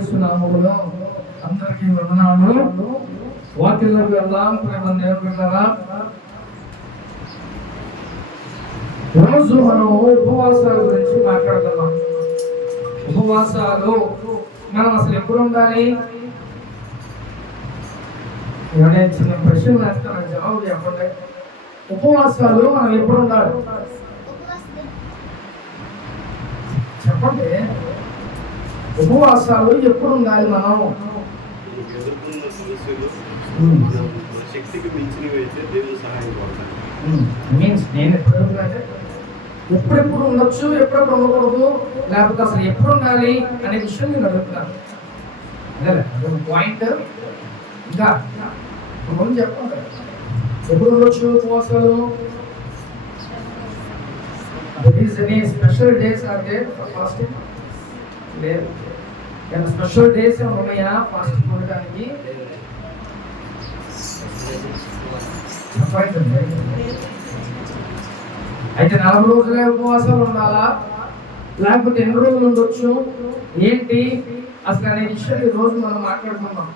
యేసు నామములో అందరికీ వందనాలు. వాక్యంలోకి వెళ్దాం. ప్రేమ దేవుని బిడ్డలారా, రోజు మనం ఉపవాసాల గురించి మాట్లాడుతున్నాం. ఉపవాసాలు మనం అసలు ఎప్పుడు ఉండాలి? ఏమైనా చిన్న ప్రశ్న వేస్తాను, జవాబు చెప్పండి. ఉపవాసాలు మనం ఎప్పుడు ఉండాలి చెప్పండి. ఉపవాసాలు ఎప్పుడు ఉండాలి? మనం మీన్స్ నేను ఎప్పుడెప్పుడు ఉండొచ్చు, ఎప్పుడెప్పుడు ఉండకూడదు, లేకపోతే అసలు ఎప్పుడు ఉండాలి అనే విషయం నేను అడుగుతున్నాను. అదే పాయింట్. ఇంకా మనం చెప్పండి, ఎప్పుడు ఉండొచ్చు ఉపవాసాలు? స్పెషల్ డేస్ అంటే ఫాస్టింగ్ లేదు. స్పెషల్ డేస్ ఉన్నాయా ఫాస్టింగ్ ఉండడానికి? అయితే 40 రోజులే ఉపవాసాలు ఉండాలా, లేకపోతే ఎన్ని రోజులు ఉండొచ్చు, ఏంటి అసలు అనే విషయం ఈ రోజు మనం మాట్లాడుతున్నాం.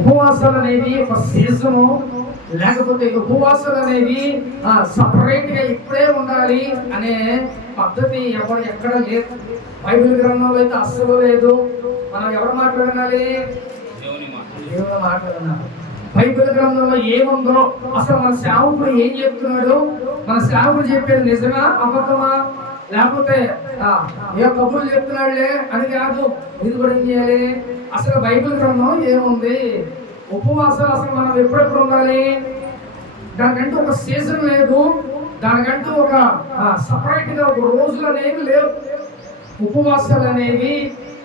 ఉపవాసాలు అనేవి ఒక సీజను, లేకపోతే ఉపవాసాలు అనేవి సపరేట్ గా ఇప్పుడే ఉండాలి అనే పద్ధతి ఎక్కడ లేదు. బైబిల్ గ్రంథంలో అయితే అస్సలు లేదు. మనం ఎవరు మాట్లాడాలి? దేవుని మాట్లాడాలి. బైబిల్ గ్రంథంలో ఏముందో, అసలు మన సేవకుడు ఏం చెప్తున్నాడు, మన సేవకుడు చెప్పేది నిజమా అబద్ధమా, లేకపోతే ఏ కబుర్లు చెప్తున్నాడులే అని కాదు. ఇది కూడా ఏం చేయాలి? అసలు బైబిల్ గ్రంథం ఏముంది, ఉపవాసాలు అసలు మనం ఎప్పుడెప్పుడు ఉండాలి, దానికంటూ ఒక సీజన్ లేదు, దానికంటూ ఒక సపరేట్ గా ఒక రోజులు అనేవి లేవు. ఉపవాసాలు అనేవి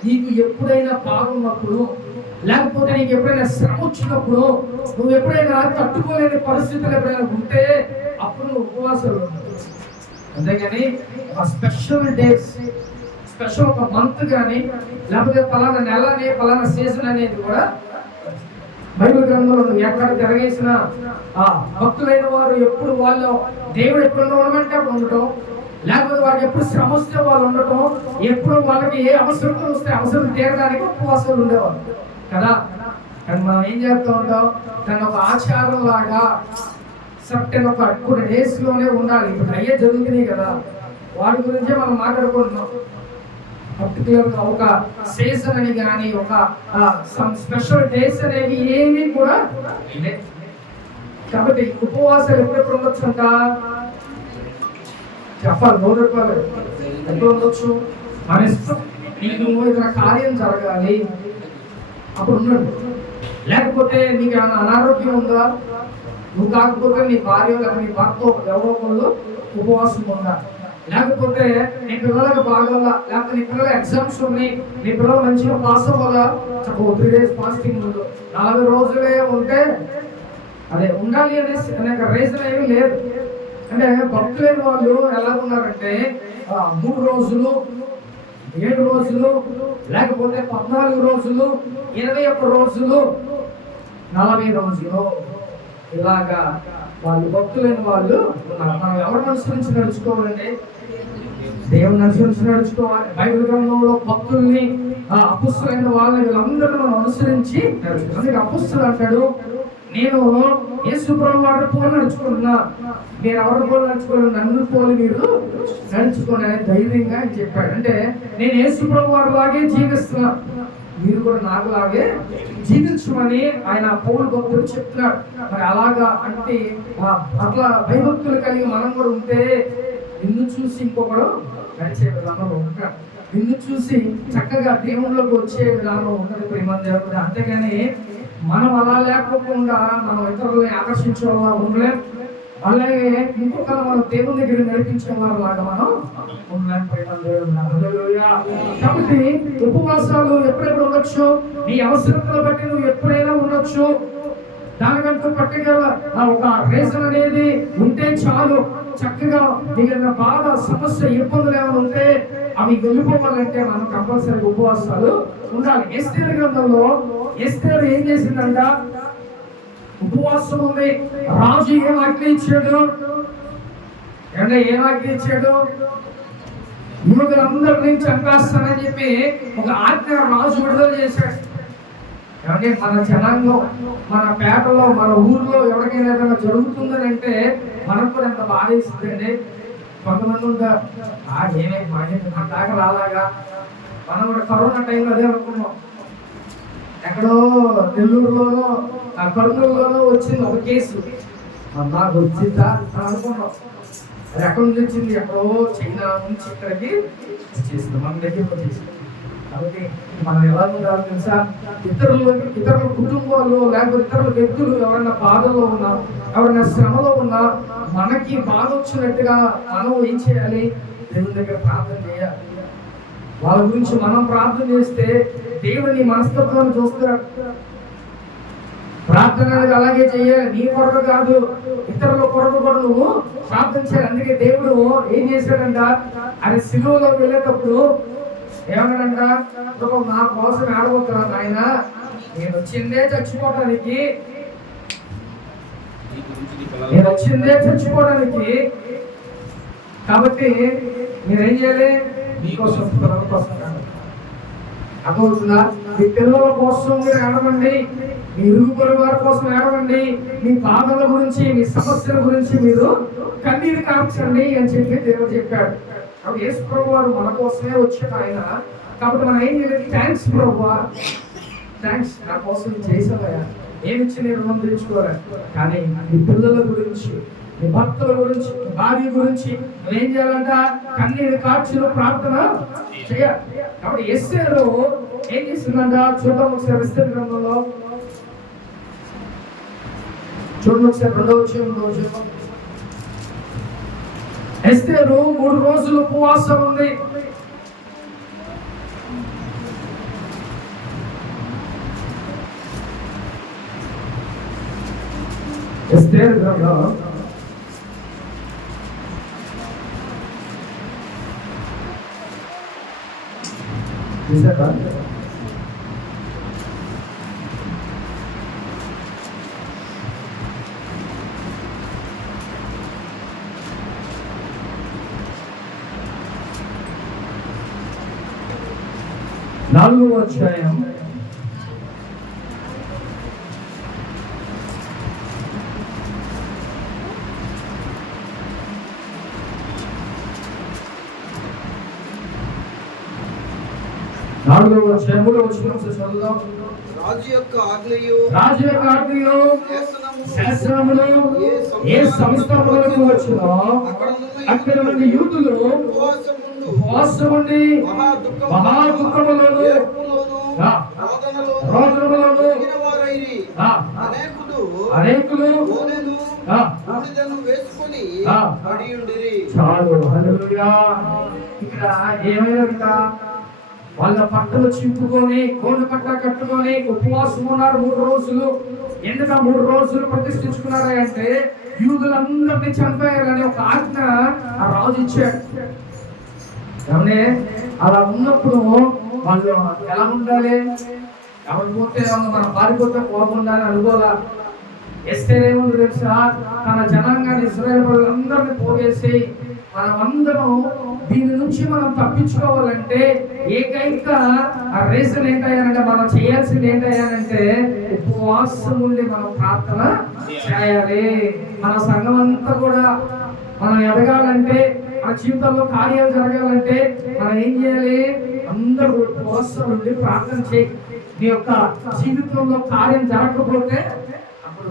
నీకు ఎప్పుడైనా బాగున్నప్పుడు, లేకపోతే నీకు ఎప్పుడైనా శ్రమ వచ్చినప్పుడు, నువ్వు ఎప్పుడైనా తట్టుకోలేని పరిస్థితులు ఎప్పుడైనా ఉంటే అప్పుడు నువ్వు ఉపవాసాలు ఉంటావు. అంతేగాని ఒక స్పెషల్ డేస్, స్పెషల్ ఒక మంత్ కానీ, లేకపోతే పలానా నెల అనే పలానా సీజన్ అనేది కూడా బైబిల్ గ్రంథంలో ఎక్కడ తిరగేసిన భక్తులైన వారు ఎప్పుడు వాళ్ళు దేవుడు ఎప్పుడు ఉండమంటే అప్పుడు ఉండటం, లేకపోతే వాళ్ళకి ఎప్పుడు శ్రమ వస్తే వాళ్ళు ఉండటం, ఎప్పుడు వాళ్ళకి ఏ అవసరం వస్తే అవసరం తీరడానికి ఉపవాసాలు ఉండేవాళ్ళు కదా. కానీ మనం ఏం చేస్తూ ఉంటాం, దాన్ని ఒక ఆచారం లాగా సర్టెన్ ఒక కొన్ని డేస్ లోనే ఉండాలి. ఇప్పుడు అయ్యే జరుగుతున్నాయి కదా, వాటి గురించే మనం మాట్లాడుకుంటున్నాం. పర్టికులర్గా ఒక సీజన్ అని కానీ, ఒక స్పెషల్ డేస్ అనేవి ఏమీ కూడా లేదు. కాబట్టి ఉపవాసాలు ఎప్పుడెప్పుడు ఉండొచ్చు అంట చెప్పాలి. 100 రూపాయలు ఎప్పుడు ఉండొచ్చు? మన ఇష్టం. నీకు ఏదైనా కార్యం జరగాలి అప్పుడు ఉన్నాడు, లేకపోతే నీకు ఏమైనా అనారోగ్యం ఉందా, నువ్వు కాకపోతే నీ భార్య లేకపోతే నీ భర్త ఎవరో వాళ్ళు ఉపవాసం ఉండాలి, లేకపోతే నీ పిల్లలకు బాగోలా, లేకపోతే నీ పిల్లల ఎగ్జామ్స్ ఉన్నాయి, నీ పిల్లలు మంచిగా పాస్ అవ్వాలా, చక్కగా 3 days ఫాస్టింగ్ ఉండు. 40 రోజులే ఉంటే అదే ఉండాలి అనేక రీజన్ ఏమీ లేదు. అంటే భక్తులైన వాళ్ళు ఎలా ఉన్నారంటే 3 రోజులు, 7 రోజులు, లేకపోతే 14 రోజులు, 21 రోజులు, 40 రోజులు, ఇలాగా వాళ్ళు భక్తులైన వాళ్ళు ఉన్నారు. మనం ఎవరిని అనుసరించి నడుచుకోవాలండి? దేవుని అనుసరించి నడుచుకోవాలి. బైబిల్ గ్రంథంలో భక్తుల్ని, అపుస్తులైన వాళ్ళని వీళ్ళందరూ మనం అనుసరించి నడుచుకోవాలి. అపుస్తులు అంటాడు, నేను యేసు ప్రభువు వారి పోలి నడుచుకుంటున్నా, మీరు ఎవరి పోలి నడుచుకోవాలి, నన్ను పోలి మీరు నడుచుకోండి అని ధైర్యంగా అని చెప్పాడు. అంటే నేను యేసు ప్రభువు వారి లాగే జీవిస్తున్నా, మీరు కూడా నాకులాగే జీవించమని ఆయన పౌలు భక్తుడు చెప్తున్నాడు. మరి అలాగా అంటే అట్లా భయభక్తులు కలిగి మనం కూడా ఉంటే నిన్ను చూసి ఇంకొకడు నడిచే విధానంలో ఉంటాడు, నిన్ను చూసి చక్కగా దేవుళ్ళకి వచ్చే విధానంలో ఉంటుంది ప్రేమ దేవుడు. అంతేగాని మనం అలా లేకపోకుండా మనం ఇతరులని ఆకర్షించే వాళ్ళ ఉండలేం, అలాగే ఇంకొకరు మనం దేవుని దగ్గర నడిపించే వారు లాగా మనం ఉండలేం ప్రేమ దేవుడు. కాబట్టి ఉపవాసాలు ఎప్పుడెప్పుడు ఉండొచ్చు? నీ అవసరతను బట్టి నువ్వు ఎప్పుడైనా ఉండొచ్చు. దానికంటూ పర్టికులర్ ఒక రీజన్ అనేది ఉంటే చాలు. చక్కగా నీకు బాధ, సమస్య, ఇబ్బందులు ఏమైనా ఉంటే అవి వెళ్ళిపోవాలంటే మనం కంపల్సరీ ఉపవాసాలు ఉండాలి. ఎస్తేరు గ్రంథంలో ఎస్తేరు ఏం చేసిందంట? ఉపవాసం ఉంది. రాజు ఏం ఆజ్ఞ ఇచ్చాడు? అంటే ఏం ఆజ్ఞ ఇచ్చాడు? యూదులందరినీ చంపేస్తానని చెప్పి ఒక ఆజ్ఞ రాజు విడుదల చేశాడు. ఏమంటే మన జనాంగం, మన పేటలో, మన ఊర్లో ఎవరికైనా ఏదైనా జరుగుతుందని అంటే మనకు కూడా ఎంత బాధ వేస్తుందండి. కొంతమంది ఉంటారు, ఏమే మన దాకా రాలాగా. మనం కూడా కరోనా టైంలో అదే అనుకున్నాం. ఎక్కడో నెల్లూరులోనో కర్నూలులోనో వచ్చింది ఒక కేసు, నాకు వచ్చిందా అనుకున్నాం. అది ఎక్కడి నుంచి వచ్చింది? ఎక్కడో చైనా నుంచి ఇక్కడికి చేస్తుంది, మన దగ్గరకు వచ్చేసింది. కాబట్టి మనం ఎలా ఉండాలి తెలుసా? ఇతరుల కుటుంబాలు లేకపోతే ఇతరుల వ్యక్తులు ఎవరైనా బాధలో ఉన్నా, ఎవరైనా శ్రమలో ఉన్నా, మనకి బాధ వచ్చినట్టుగా మనం ఏం చేయాలి? దేవుని దగ్గర ప్రార్థన చేయాలి. వాళ్ళ గురించి మనం ప్రార్థన చేస్తే దేవుని మనస్తత్వాన్ని చూస్తాడు. ప్రార్థన అనేది అలాగే చేయాలి. నీ కొరకు కాదు, ఇతరుల కొరకు కూడా నువ్వు ప్రార్థన చేయాలి. అందుకే దేవుడు ఏం చేశాడంట, అది సిలువలో వెళ్ళేటప్పుడు ఏమన్నాడంట, నా కోసం ఆడబోతున్నా నాయన, నేను వచ్చిందే చచ్చిపోవడానికి, కాబట్టి మీరేం చేయాలి? మీకోసం, పిల్లల కోసం అర్థమవుతుందా? మీ పిల్లల కోసం మీరు ఏడవండి, మీ ఇరుగు పొరుగు వారి కోసం ఏడవండి, మీ బాధల గురించి, మీ సమస్యల గురించి మీరు కన్నీరు కార్చండి అని చెప్పి దేవుడు చెప్పాడు. కాబట్టి యేసు ప్రభు వారు మన కోసమే వచ్చాడు ఆయన. కాబట్టి మనం ఏం చేయాలి? థ్యాంక్స్ ప్రభువా, థ్యాంక్స్, నా కోసం చేసావయ్యా, ఏమిచ్చి నేను రుణం తెచ్చుకోవాలి. కానీ నీ పిల్లల గురించి, నీ భర్తల గురించి, నీ భార్య గురించి నువ్వేం చేయాలంట? కన్నీరు కార్చులు ప్రార్థన చేయాలి. కాబట్టి ఎస్తేరు ఏం చేస్తుందంట? చూద్దాం ఒకసారి ఎస్తేరు గ్రంథంలో, చూడండి ఒకసారి 2వ అధ్యాయం. ఎస్తేరు 3 రోజులు ఉపవాసం ఉంది. ఎస్తేరు గ్రంథం 4వ అధ్యాయం 4వ అధ్యాయంలో చదువుదాం. రాజు యొక్క ఆజ్ఞయు శాసనములు ఏ సంస్థలకు వచ్చునో అక్కడ నుండి యూదులు ఉపవాసం ఉండి మహా దుఃఖములోను రోదనములోను అనేకులు వేసుకొని చాలు. హల్లెలూయా. ఇక్కడ ఏమైనా వాళ్ళ పట్టలు చింపుకొని, కోడి పట్ట కట్టుకొని ఉపవాసం ఉన్నారు 3 రోజులు. ఎందుకు 3 రోజులు ప్రతిష్ఠించుకున్నారు అంటే యూదులందరినీ చంపేయాలని ఒక ఆజ్ఞ ఆ రాజు ఇచ్చాడు. ఏమనే అలా ఉన్నప్పుడు వాళ్ళు ఎలా ఉండాలి? ఎవరు పోతే మనం పారిపోతే పోకుండా అనుకోవాలా. ఎస్తేరేముంది తెలుసా? తన జనాంగాన్ని, ఇశ్రాయేలు ప్రజలందరినీ పోగేసి మనమందరం దీని నుంచి మనం తప్పించుకోవాలంటే ఏకైక రీజన్ ఏంటయ్యానంటే, మనం చేయాల్సింది ఏంటయ్యానంటే ఉపవాసం ఉండి మనం ప్రార్థన చేయాలి. మన సంఘం అంతా కూడా మనం ఎదగాలంటే, మన జీవితంలో కార్యాలు జరగాలంటే మనం ఏం చేయాలి? అందరూ ఉపవాసం ఉండి ప్రార్థన చేయి. నీ యొక్క జీవితంలో కార్యం జరగకపోతే అప్పుడు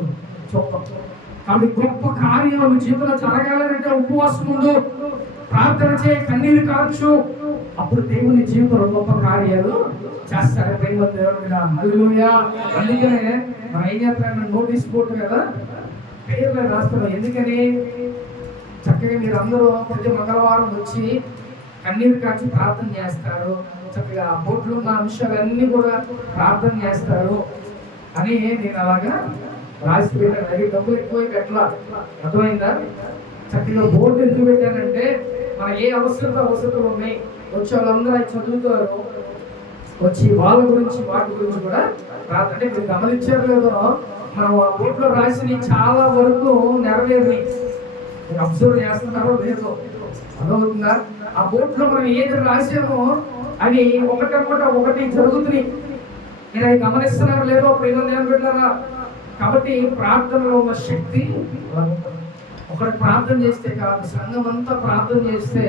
చూద్దాం. కాబట్టి గొప్ప కార్యాలు జీవితంలో జరగాలంటే ఉపవాసం ఉండు, ప్రార్థన చేయి, కన్నీరు కార్చు. అప్పుడు దేవుని జీవితంలో గొప్ప కార్యాలు చేస్తాడు. ప్రేమ దేవుని మీద హల్లెలూయా. అందుకనే మనం ఏం చేస్తాం? నోటీస్ బోర్డు కదా పేర్లు రాస్తున్నాం. ఎందుకని? చక్కగా మీరు అందరూ ప్రతి మంగళవారం వచ్చి కన్నీరు కార్చి ప్రార్థన చేస్తారు. చక్కగా బోర్డులో ఉన్న అంశాలన్నీ కూడా ప్రార్థన చేస్తారు అని నేను అలాగా రాసి పెట్టాను. అది డబ్బులు ఎక్కువ పెట్టాల, అర్థమైందా? చక్కగా బోర్డు ఎందుకు పెట్టానంటే మన ఏ అవసరాలు ఉన్నాయి, వచ్చే వాళ్ళందరూ అవి చదువుతారు, వచ్చి వాళ్ళ గురించి వాటి గురించి కూడా ప్రార్థన. అంటే మీరు గమనించారు లేదో, మనం ఆ బోర్డులో రాసిన చాలా వరకు నెరవేరి మీరు అబ్జర్వ్ చేస్తున్నారో లేదో. అర్థమవుతుందా? ఆ బోట్లో మనం ఏది రాసామో అవి ఒకటి జరుగుతున్నాయి. మీరు అవి గమనిస్తున్నారు లేదో ప్రేమ పెట్టారా? కాబట్టి ప్రార్థనలో ఉన్న శక్తి ఒకటి ప్రార్థన చేస్తే కాదు, సంఘం అంతా ప్రార్థన చేస్తే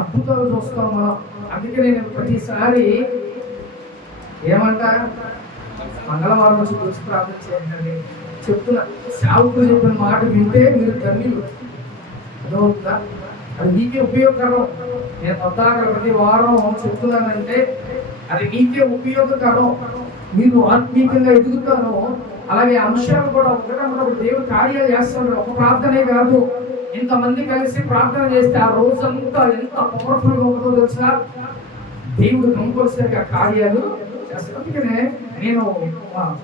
అద్భుతాలు చూస్తాం మనం. అందుకే నేను ప్రతిసారి ఏమంటా, మంగళవారం నుంచి గురించి ప్రార్థన చేయండి చెప్తున్నా. సేవకులు చెప్పిన మాట వింటే మీరు ధన్యులు. అర్థమవుతుందా? అది మీకే ఉపయోగకరం. నేను కొత్తగా ప్రతి వారం చెప్తున్నానంటే అది మీకే ఉపయోగకరం. మీరు ఆత్మీయంగా ఎదుగుతారు. అలాగే అంశాలు కూడా ఒకటి దేవుడు కార్యాలు చేస్తాడు. ఒక ప్రార్థనే కాదు, ఇంతమంది కలిసి ప్రార్థన చేస్తే ఆ రోజంతా ఎంత పవర్ఫుల్గా ఉంటుందో తెలుసా? దేవుడు కంపల్సరిగా కార్యాలు చేస్తాడు. అందుకనే నేను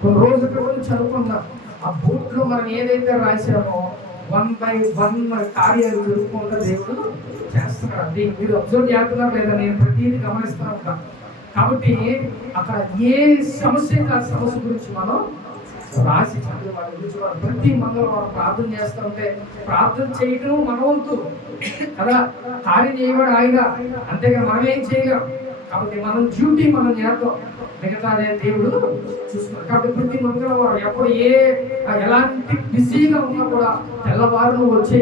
కొన్ని రోజుల క్రితం చదువుకున్నా, ఆ బోట్లో మనం ఏదైతే రాసామో 1 by 1 కార్యాలు జరుపుకుంటూ దేవుడు చేస్తున్నాడు. అది మీరు అబ్జర్వ్ చేస్తున్నారు లేదా? నేను ప్రతిదీ గమనిస్తూ ఉంటాను. కాబట్టి అక్కడ ఏ సమస్య ఆ సమస్య గురించి మనం రాసి వాళ్ళ గురించి ప్రతి మంగళవారం ప్రార్థన చేస్తూ ఉంటే ప్రార్థన చేయడం మన వంతు కదా, కార్యం చేయవాడు ఆయన, అంతేగాని మనం ఏం చేయలేం. కాబట్టి మనం డ్యూటీ మనం చేద్దాం, మిగతా దేవుడు చూస్తున్నాడు. కాబట్టి ప్రతి మంగళవారం ఎప్పుడు ఎలాంటి బిజీగా ఉన్నా కూడా తెల్లవారు వచ్చి,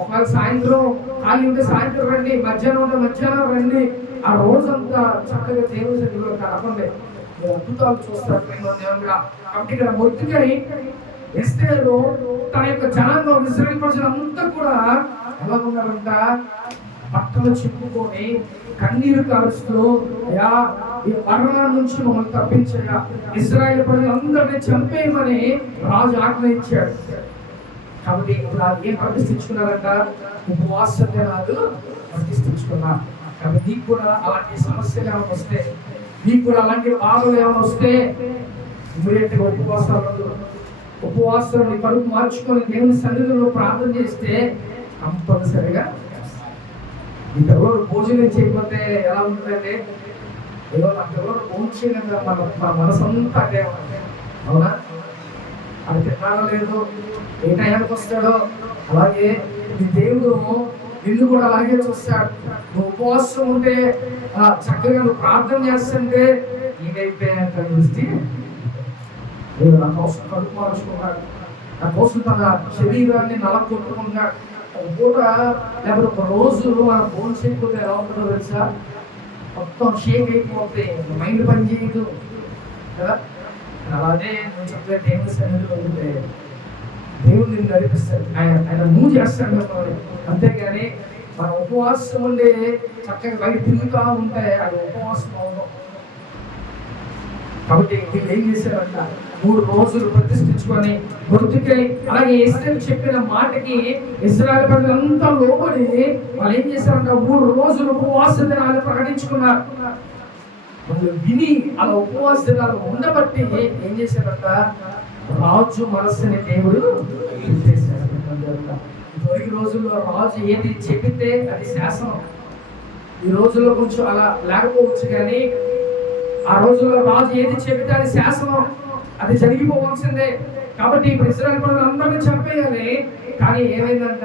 ఒకవేళ సాయంత్రం ఖాళీ ఉంటే సాయంత్రం రండి, మధ్యాహ్నం ఉంటే మధ్యాహ్నం రండి. ఆ రోజంతా చక్కగా దేవుడి సన్నిధిలో కలపండి, అద్భుతాలు చూస్తారు దేవుడుగా. కాబట్టి ఇక్కడ మొదటికై ఎస్తేరు తన యొక్క జనాంగం ఇశ్రాయేలు ప్రజలంతా కూడా ఎలా ఉన్నారంట? బట్టలు చిక్కుకొని కన్నీరు కారుస్తూ, అయ్యా ఈ మరణం నుంచి మమ్మల్ని తప్పించగా, ఇశ్రాయేలు ప్రజలందరినీ చంపేయమని రాజు ఆజ్ఞ ఇచ్చాడు. కాబట్టి ఇప్పుడు ఏం ప్రతిష్ఠించుకున్నారంట? ఉపవాస దినాలు ప్రతిష్ఠించుకున్నారు. కాబట్టి నీకు కూడా అలాంటి సమస్యలు ఏమైనా వస్తే, నీకు కూడా అలాంటి బాధలు ఏమైనా వస్తే ఇమీడియట్గా ఉపవాసాలు కడుపు మార్చుకొని దేవుని సన్నిధిలో ప్రార్థన చేస్తే కంపల్సరిగా. ఇంకెవరు భోజనం చేయకపోతే ఎలా ఉంటుందంటే, ఏదో నాకెవరు భోజనం చేయలేక మన మనసంతా అదే ఉంటుంది. అవునా? అది తిన్నాడో లేదో, ఏ టైంకి వస్తాడో, అలాగే ఈ దేవుడు నిన్ను కూడా అలాగే చూస్తాడు. నువ్వు ఉపవాసం ఉంటే చక్కగా నువ్వు ప్రార్థన చేస్తుంటే నీకైపోయాక దృష్టి నా కోసం కడుపు మార్చుకున్నాడు, నా కోసం తన శరీరాన్ని నలగొట్టుకున్నాడు. ఒక పూట లేకపోతే ఒక రోజు మన ఫోన్ చేయకపోతే ఎలా ఉంటుందో తెలుసా? మొత్తం షేక్ అయిపోతే మైండ్ పని చేయదు కదా. అలాగే నువ్వు చెప్పే దేవుని సన్నిధిలో ఉంటే దేవుడు నిన్ను నడిపిస్తాడు, ఆయన మూవ్ చేస్తాడు. అంతేగాని మన ఉపవాసం ఉండే చక్కగా బయట తిరుగుతూ ఉంటే అది ఉపవాసం అవడం. కాబట్టి వీళ్ళు ఏం చేశారంట? 3 రోజులు ప్రతిష్ఠించుకొని మృతికై, అలాగే ఎస్తేరు చెప్పిన మాటకి ఇశ్రాయేలు ప్రజలంతా లోబడి వాళ్ళు ఏం చేశారంట? 3 రోజులు ఉపవాస దినాలు ప్రకటించుకున్నారు. వాళ్ళు విని అలా ఉపవాస దినాలు ఉండబట్టి ఏం చేశారంట? రాజు మనస్సుని దేవుడు ఈ రోజుల్లో రాజు ఏది చెబితే అది శాసనం. ఈ రోజుల్లో కొంచెం అలా లేకపోవచ్చు, కానీ ఆ రోజుల్లో రాజు ఏది చెబితే అది శాసనం, అది జరిగిపోవాల్సిందే. కాబట్టి ఇప్పుడు ఇశ్రాయేలు ప్రజలందరినీ చంపేయాలి. కానీ ఏమైందంట?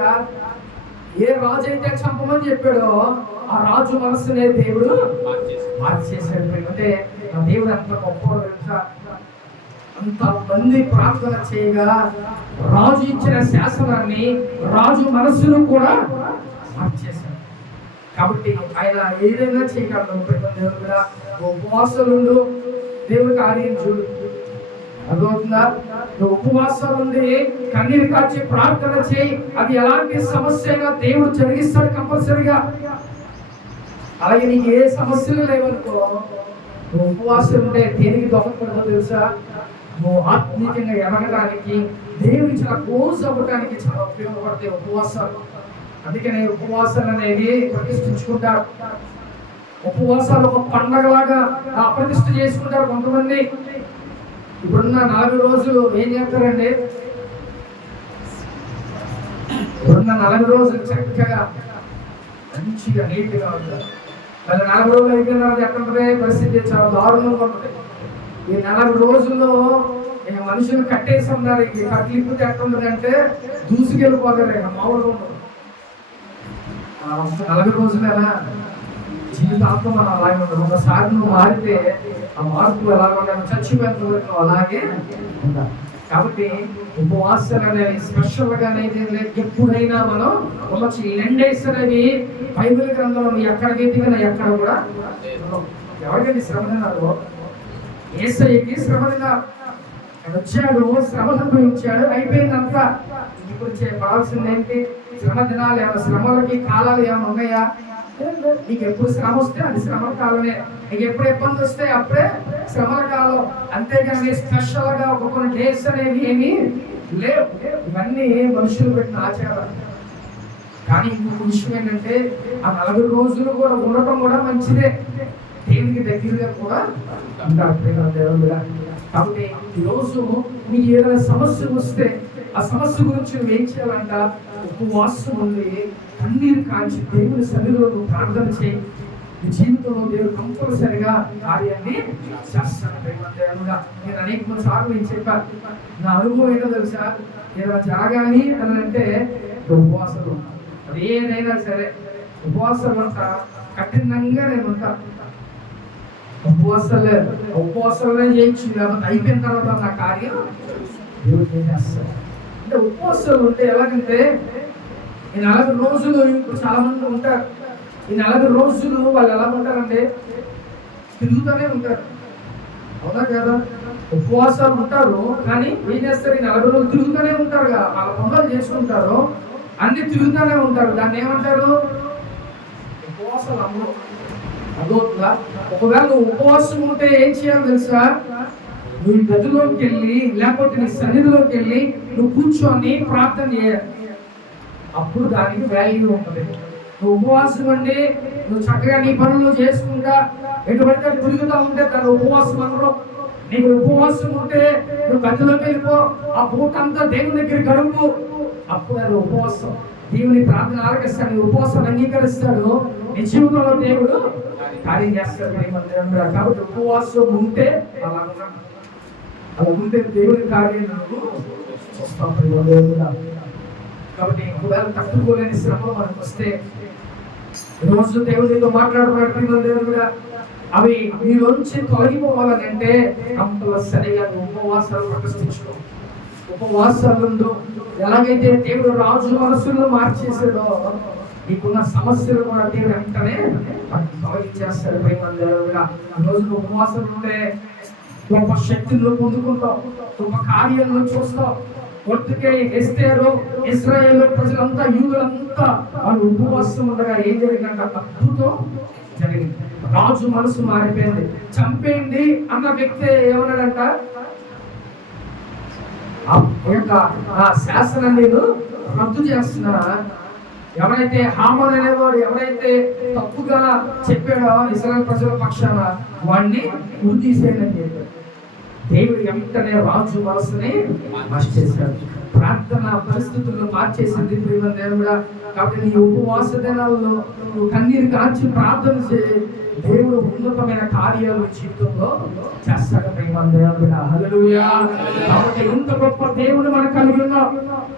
ఏ రాజు అయితే చంపమని చెప్పాడో ఆ రాజు మనస్సునే దేవుడు మార్చేసాడు. అంటే దేవుడు అంత గొప్ప, అంత మంది ప్రార్థన చేయగా రాజు ఇచ్చిన శాసనాన్ని రాజు మనస్సును కూడా మార్చేశాడు. కాబట్టి ఆయన ఏదైనా చేయగలడు. దేవుడు కూడా ఉపవాసాలు దేవుడి కార్యం చూడు. అర్థమవుతుందా? నువ్వు ఉపవాసాలు ఉండి కన్నీరు కాచి ప్రార్థన చేయి, అది ఎలాంటి సమస్యగా దేవుడు జరిగిస్తాడు కంపల్సరిగా. అలాగే నీకు ఏ సమస్యలు లేవనుకో, నువ్వు ఉపవాసం ఉంటే దేనికి దోహదపడదో తెలుసా? నువ్వు ఆత్మీయంగా ఎదగడానికి, దేవుని చాలా క్లోజ్ అవ్వడానికి చాలా ఉపయోగపడతాయి ఉపవాసాలు. అందుకనే ఉపవాసాలు అనేవి ప్రతిష్ఠించుకుంటారు. ఉపవాసాలు ఒక పండగలాగా ప్రతిష్ఠ చేసుకుంటారు కొంతమంది. ఇప్పుడున్న 40 రోజులు ఏం చేస్తారండి? ఇప్పుడున్న 40 రోజులు చక్కగా మంచిగా నీట్గా ఉంటారు. మళ్ళీ 40 రోజులు అయిపోయిన తర్వాత ఎట్టుంటుంది పరిస్థితి? చాలా దారుణంగా ఉంటుంది. ఈ 40 రోజుల్లో మనుషులు కట్టేసి ఉన్నారు. ఈ కట్లు ఇప్పితే ఎట్టుంటుంది అంటే దూసుకెళ్ళిపోతారు, మామూలుగా ఉండదు. 40 రోజులేనా? జీవితాంతం మనం అలాగే ఉండదు. ఒకసారి నువ్వు మారితే ఆ మార్పు ఎలాగ ఉండాలి, చచ్చిపోయేంత వరకు నువ్వు అలాగే ఉండాలి. కాబట్టి ఉపవాసాలు అనేవి స్పెషల్ గా అనేది ఎప్పుడైనా మనం ఉండొచ్చు. ఈ 10 days అనేవి బైబిల్ గ్రంథంలో ఎక్కడ వెతికినా ఎక్కడ కూడా ఎవరికైనా శ్రమ దినాలు యేసయ్యకి శ్రమ దినాలు వచ్చాడు, శ్రమను అనుభవించాడు, అయిపోయిందంతా. ఇప్పుడు పడాల్సింది ఏంటి? శ్రమ దినాలు ఏమైనా, శ్రమలకి కాలాలు ఏమైనా ఉన్నాయా? నీకు ఎప్పుడు శ్రమ వస్తే అది శ్రమల కాలమే, నీకు ఎప్పుడు ఇబ్బంది వస్తే అప్పుడే శ్రమల కాలం. అంతేగాని స్పెషల్ గా ఒక కొన్ని డేస్ అనేవి ఏమి లేవు. ఇవన్నీ మనుషులు పెట్టిన ఆచారాలు. కానీ ఇంకొక విషయం ఏంటంటే ఆ 40 రోజులు కూడా ఉండటం కూడా మంచిదే, దేవునికి దగ్గరగా కూడా ఉంటారు. కాబట్టి ఈరోజు మీకు ఏదైనా సమస్య వస్తే ఆ సమస్య గురించి నువ్వు ఏం చేయాలంట? ఉపవాసం ఉండి కన్నీరు కాల్చి దేవుని సన్నిధిలో నువ్వు ప్రార్థన చేయి. నీ జీవితంలో దేవుడు కంపల్సరిగా కార్యాన్ని చేస్తాను. నేను అనేక సార్లు నేను చెప్పాను, నా అనుభవం ఏంటో తెలుసా? ఏదైనా జరగాలి అని అంటే ఉపవాసాలు, అది ఏదైనా సరే ఉపవాసాలు అంతా కఠినంగా నేను ఉంటా. ఉపవాసాలే చేయొచ్చు, లేకపోతే అయిపోయిన తర్వాత నా కార్యం దేవుడు చేసేస్తాడు. అంటే ఉపవాసాలు ఉంటే ఎలాగంటే ఈ 40 రోజులు ఇప్పుడు చాలా మంది ఉంటారు. ఈ 40 రోజులు వాళ్ళు ఎలా ఉంటారంటే తిరుగుతూనే ఉంటారు. అవునా కదా? ఉపవాసాలు ఉంటారు కానీ ఏం చేస్తారు? ఈ 40 రోజులు తిరుగుతూనే ఉంటారు, వాళ్ళ పనులు చేసుకుంటారు, అన్ని తిరుగుతూనే ఉంటారు. దాన్ని ఏమంటారు? ఉపవాసాలు అమ్మరు. అదోట్లా ఒకవేళ నువ్వు ఉపవాసం ఉంటే ఏం చేయాలి తెలుసా? నువ్వు గదిలోకి వెళ్ళి లేకపోతే నీ సన్నిధిలోకి వెళ్ళి నువ్వు కూర్చొని ప్రార్థన చేయాలి. అప్పుడు దానికి వాల్యూ ఉంటుంది. నువ్వు ఉపవాసం అంటే నువ్వు చక్కగా నీ పనులు చేసుకుంటా ఎటువంటి తిరుగుతూ ఉంటే దాని ఉపవాసం అనరు. నీకు ఉపవాసం ఉంటే నువ్వు గదిలోకి వెళ్ళిపో, ఆ పూట అంతా దేవుని దగ్గర గడుపు, అప్పుడు అది ఉపవాసం. దేవుని ప్రార్థన ఆలకిస్తాడు, ఉపవాసాన్ని అంగీకరిస్తాడు, నీ జీవితంలో దేవుడు కార్యం చేస్తాడు. కాబట్టి ఉపవాసం ఉంటే అలా ఉంటే దేవుని కార్యం చూస్తాం. కాబట్టి ఒకవేళ తట్టుకోలేని శ్రమలు మనకు వస్తే రోజు దేవుడితో మాట్లాడుతున్నాడు దేవుడు, అవి మీలోంచి తొలగిపోవాలంటే కంపల్సరిగా ఉపవాసాలు ప్రకటించుకో. ఉపవాసాలు ఎలాగైతే దేవుడు రాజు మనసులను మార్చేసాడో నీకున్న సమస్యలు కూడా దేవుడు వెంటనే తొలగించేస్తాడు. రోజు ఉపవాసాలు ఉంటే గొప్ప శక్తులు పొందుకుంటావు, గొప్ప కార్యాలను చూస్తావు. కొట్టుకే ఎస్తేరు ఇశ్రాయేలు ప్రజలంతా యూదులంతా వాళ్ళు ఉపవాసం ఉండగా ఏం జరిగిందంట? అద్భుతం జరిగింది. రాజు మనసు మారిపోయింది. చంపేయండి అన్న వ్యక్తి ఏమన్నాడంట? ఆ శాసనం నేను రద్దు చేస్తున్నా. ఎవరైతే హామాను అనేవాడు ఎవరైతే తప్పుగా చెప్పాడో ఇశ్రాయేలు ప్రజల పక్షాన వాడిని ఉరి తీసేయండి అని చెప్పాడు. దేవుడు వెంటనే రాజు మనసుని మార్చేశాడు. ప్రార్థన పరిస్థితులను మార్చేసింది దేవుడా. కాబట్టి నీ ఉపవాస దినాల్లో నువ్వు కన్నీరు కాల్చి ప్రార్థన చేయి, దేవుడు ఉన్నతమైన కార్యాలు జీవితంలో చేస్తాడు. హల్లెలూయా. కాబట్టి ఇంత గొప్ప దేవుడు మనకు కలిగి ఉన్నాం.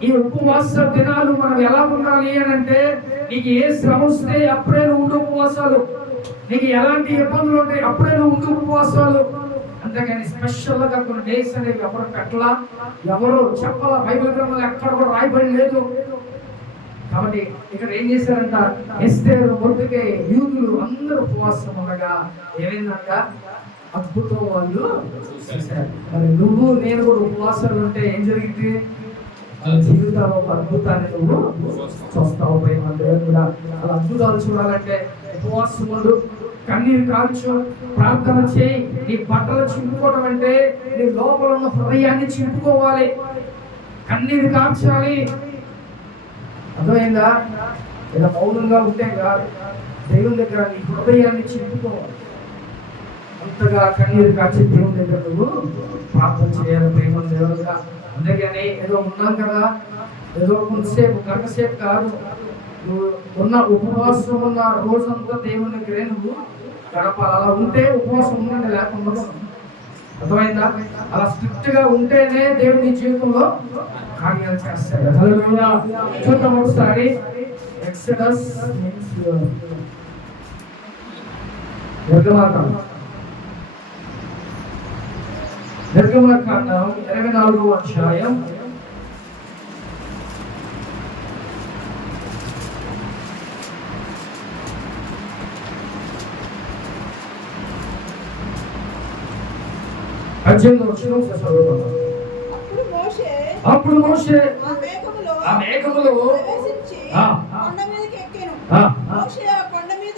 ఈ ఉపవాస దినాలు మనం ఎలా ఉండాలి అని అంటే, నీకు ఏ శ్రమ వస్తే అప్పుడే నువ్వు ఉండు ఉపవాసాలు, నీకు ఎలాంటి ఇబ్బందులు ఉంటాయి అప్పుడే నువ్వు ఉండు ఉపవాసాలు. అంతేగాని స్పెషల్ గా కొన్ని డేస్ అనేవి ఎవరు పెట్టలా, ఎవరు చెప్పాలా, బైబిల్ గ్రంథంలో ఎక్కడ కూడా రాయబడి లేదు. కాబట్టి ఇక్కడ ఏం చేశారంట? ఎస్తేరు, మొర్దెకై, యూదులు అందరూ ఉపవాసం ఉండగా ఏమైందంట? అద్భుతం వాళ్ళు చేశారు. మరి నువ్వు నేను కూడా ఉపవాసాలు ఉంటే ఏం జరిగింది? జీవితంలో ఒక అద్భుతాన్ని నువ్వు చూస్తావు. కూడా అలా అద్భుతాలు చూడాలంటే ఉపవాసం ఉండు, కన్నీరు కాల్చు, ప్రార్థన చేయి. నీ బట్టలు చింపుకోవడం అంటే నీ లోపల ఉన్న హృదయాన్ని చింపుకోవాలి, కన్నీరు కార్చాలి. అర్థమైందా? ఇలా మౌనంగా ఉంటే కాదు, దేవుని దగ్గర నీ హృదయాన్ని చింపుకోవాలి. అంతగా కన్నీరు కార్చి దేవుని దగ్గర నువ్వు ప్రార్థన చేయాలి. ప్రేమ దేవుడుగా. అందుకని ఏదో ఉన్నాం కదా, ఏదో కొంతసేపు గంటసేపు కాదు, నువ్వు ఉన్న ఉపవాసం ఉన్న రోజంతా దేవుని దగ్గరే నువ్వు గడపాలి. అలా ఉంటే ఉపవాసం ఉండండి, లేకుండా అర్థమైందా? అలా స్ట్రిక్ట్ గా ఉంటేనే దేవుని జీవితంలో కార్యాలు చేస్తాడు. హల్లెలూయా. చూద్దాం ఒకసారి ఎక్సడస్ మీన్స్ నిర్గమకాండం 24వ అధ్యాయం 18వ వచనం చదువుకుందాం. అప్పుడు మోషే ఆ మేఘములో కొండ మీదకి ఎక్కెను. ఆ మోషే ఆ కొండ మీద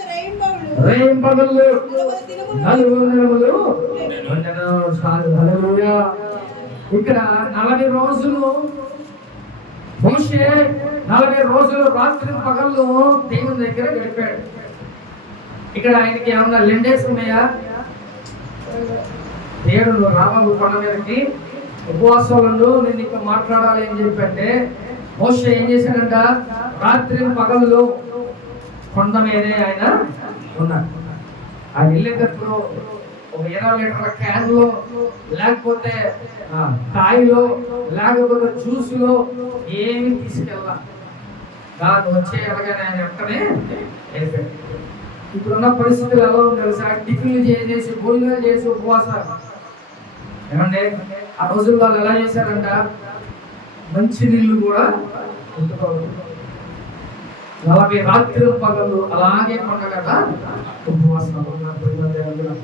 రేయింబవళ్ళు 40 దినములు హల్లెలూయా. ఇక్కడ 40 రోజులు మోషే 40 రోజులు రాత్రి పగళ్ళు దేవుని దగ్గర గడిపాడు. ఇక్కడ ఆయనకి ఏమన్నా లెండేస్ ఉన్నాయా? దేవుడు రామగు కొండ మీదకి ఉపవాసాలను నేను ఇంకా మాట్లాడాలి అని చెప్పంటే మోషే ఏం చేశాడంట? రాత్రి పగళ్ళు కొండ మీదే ఆయన ఉన్నాడు. ఆయన వెళ్ళేటప్పుడు ఒక 20 లీటర్ల క్యాన్లో, లేకపోతే కాయలో, లేకపోతే జ్యూస్లో ఏమి తీసుకెళ్ళా. దాన్ని వచ్చే ఎలాగైనా ఆయన వెంటనే వెళ్ళిపోయాడు. ఇప్పుడున్న పరిస్థితులు ఎలా ఉంది తెలుసా? టిఫిన్లు చేసి భోజనాలు చేసి ఉపవాసాలు. ఏమంటే ఆ రోజుల్లో వాళ్ళు ఎలా చేశారంట? మంచి నీళ్లు కూడా ఉంటుకోవాలి. 40 రాత్రులు పగలు అలాగే పండగట ఉపవాసాలు ఉన్నారు.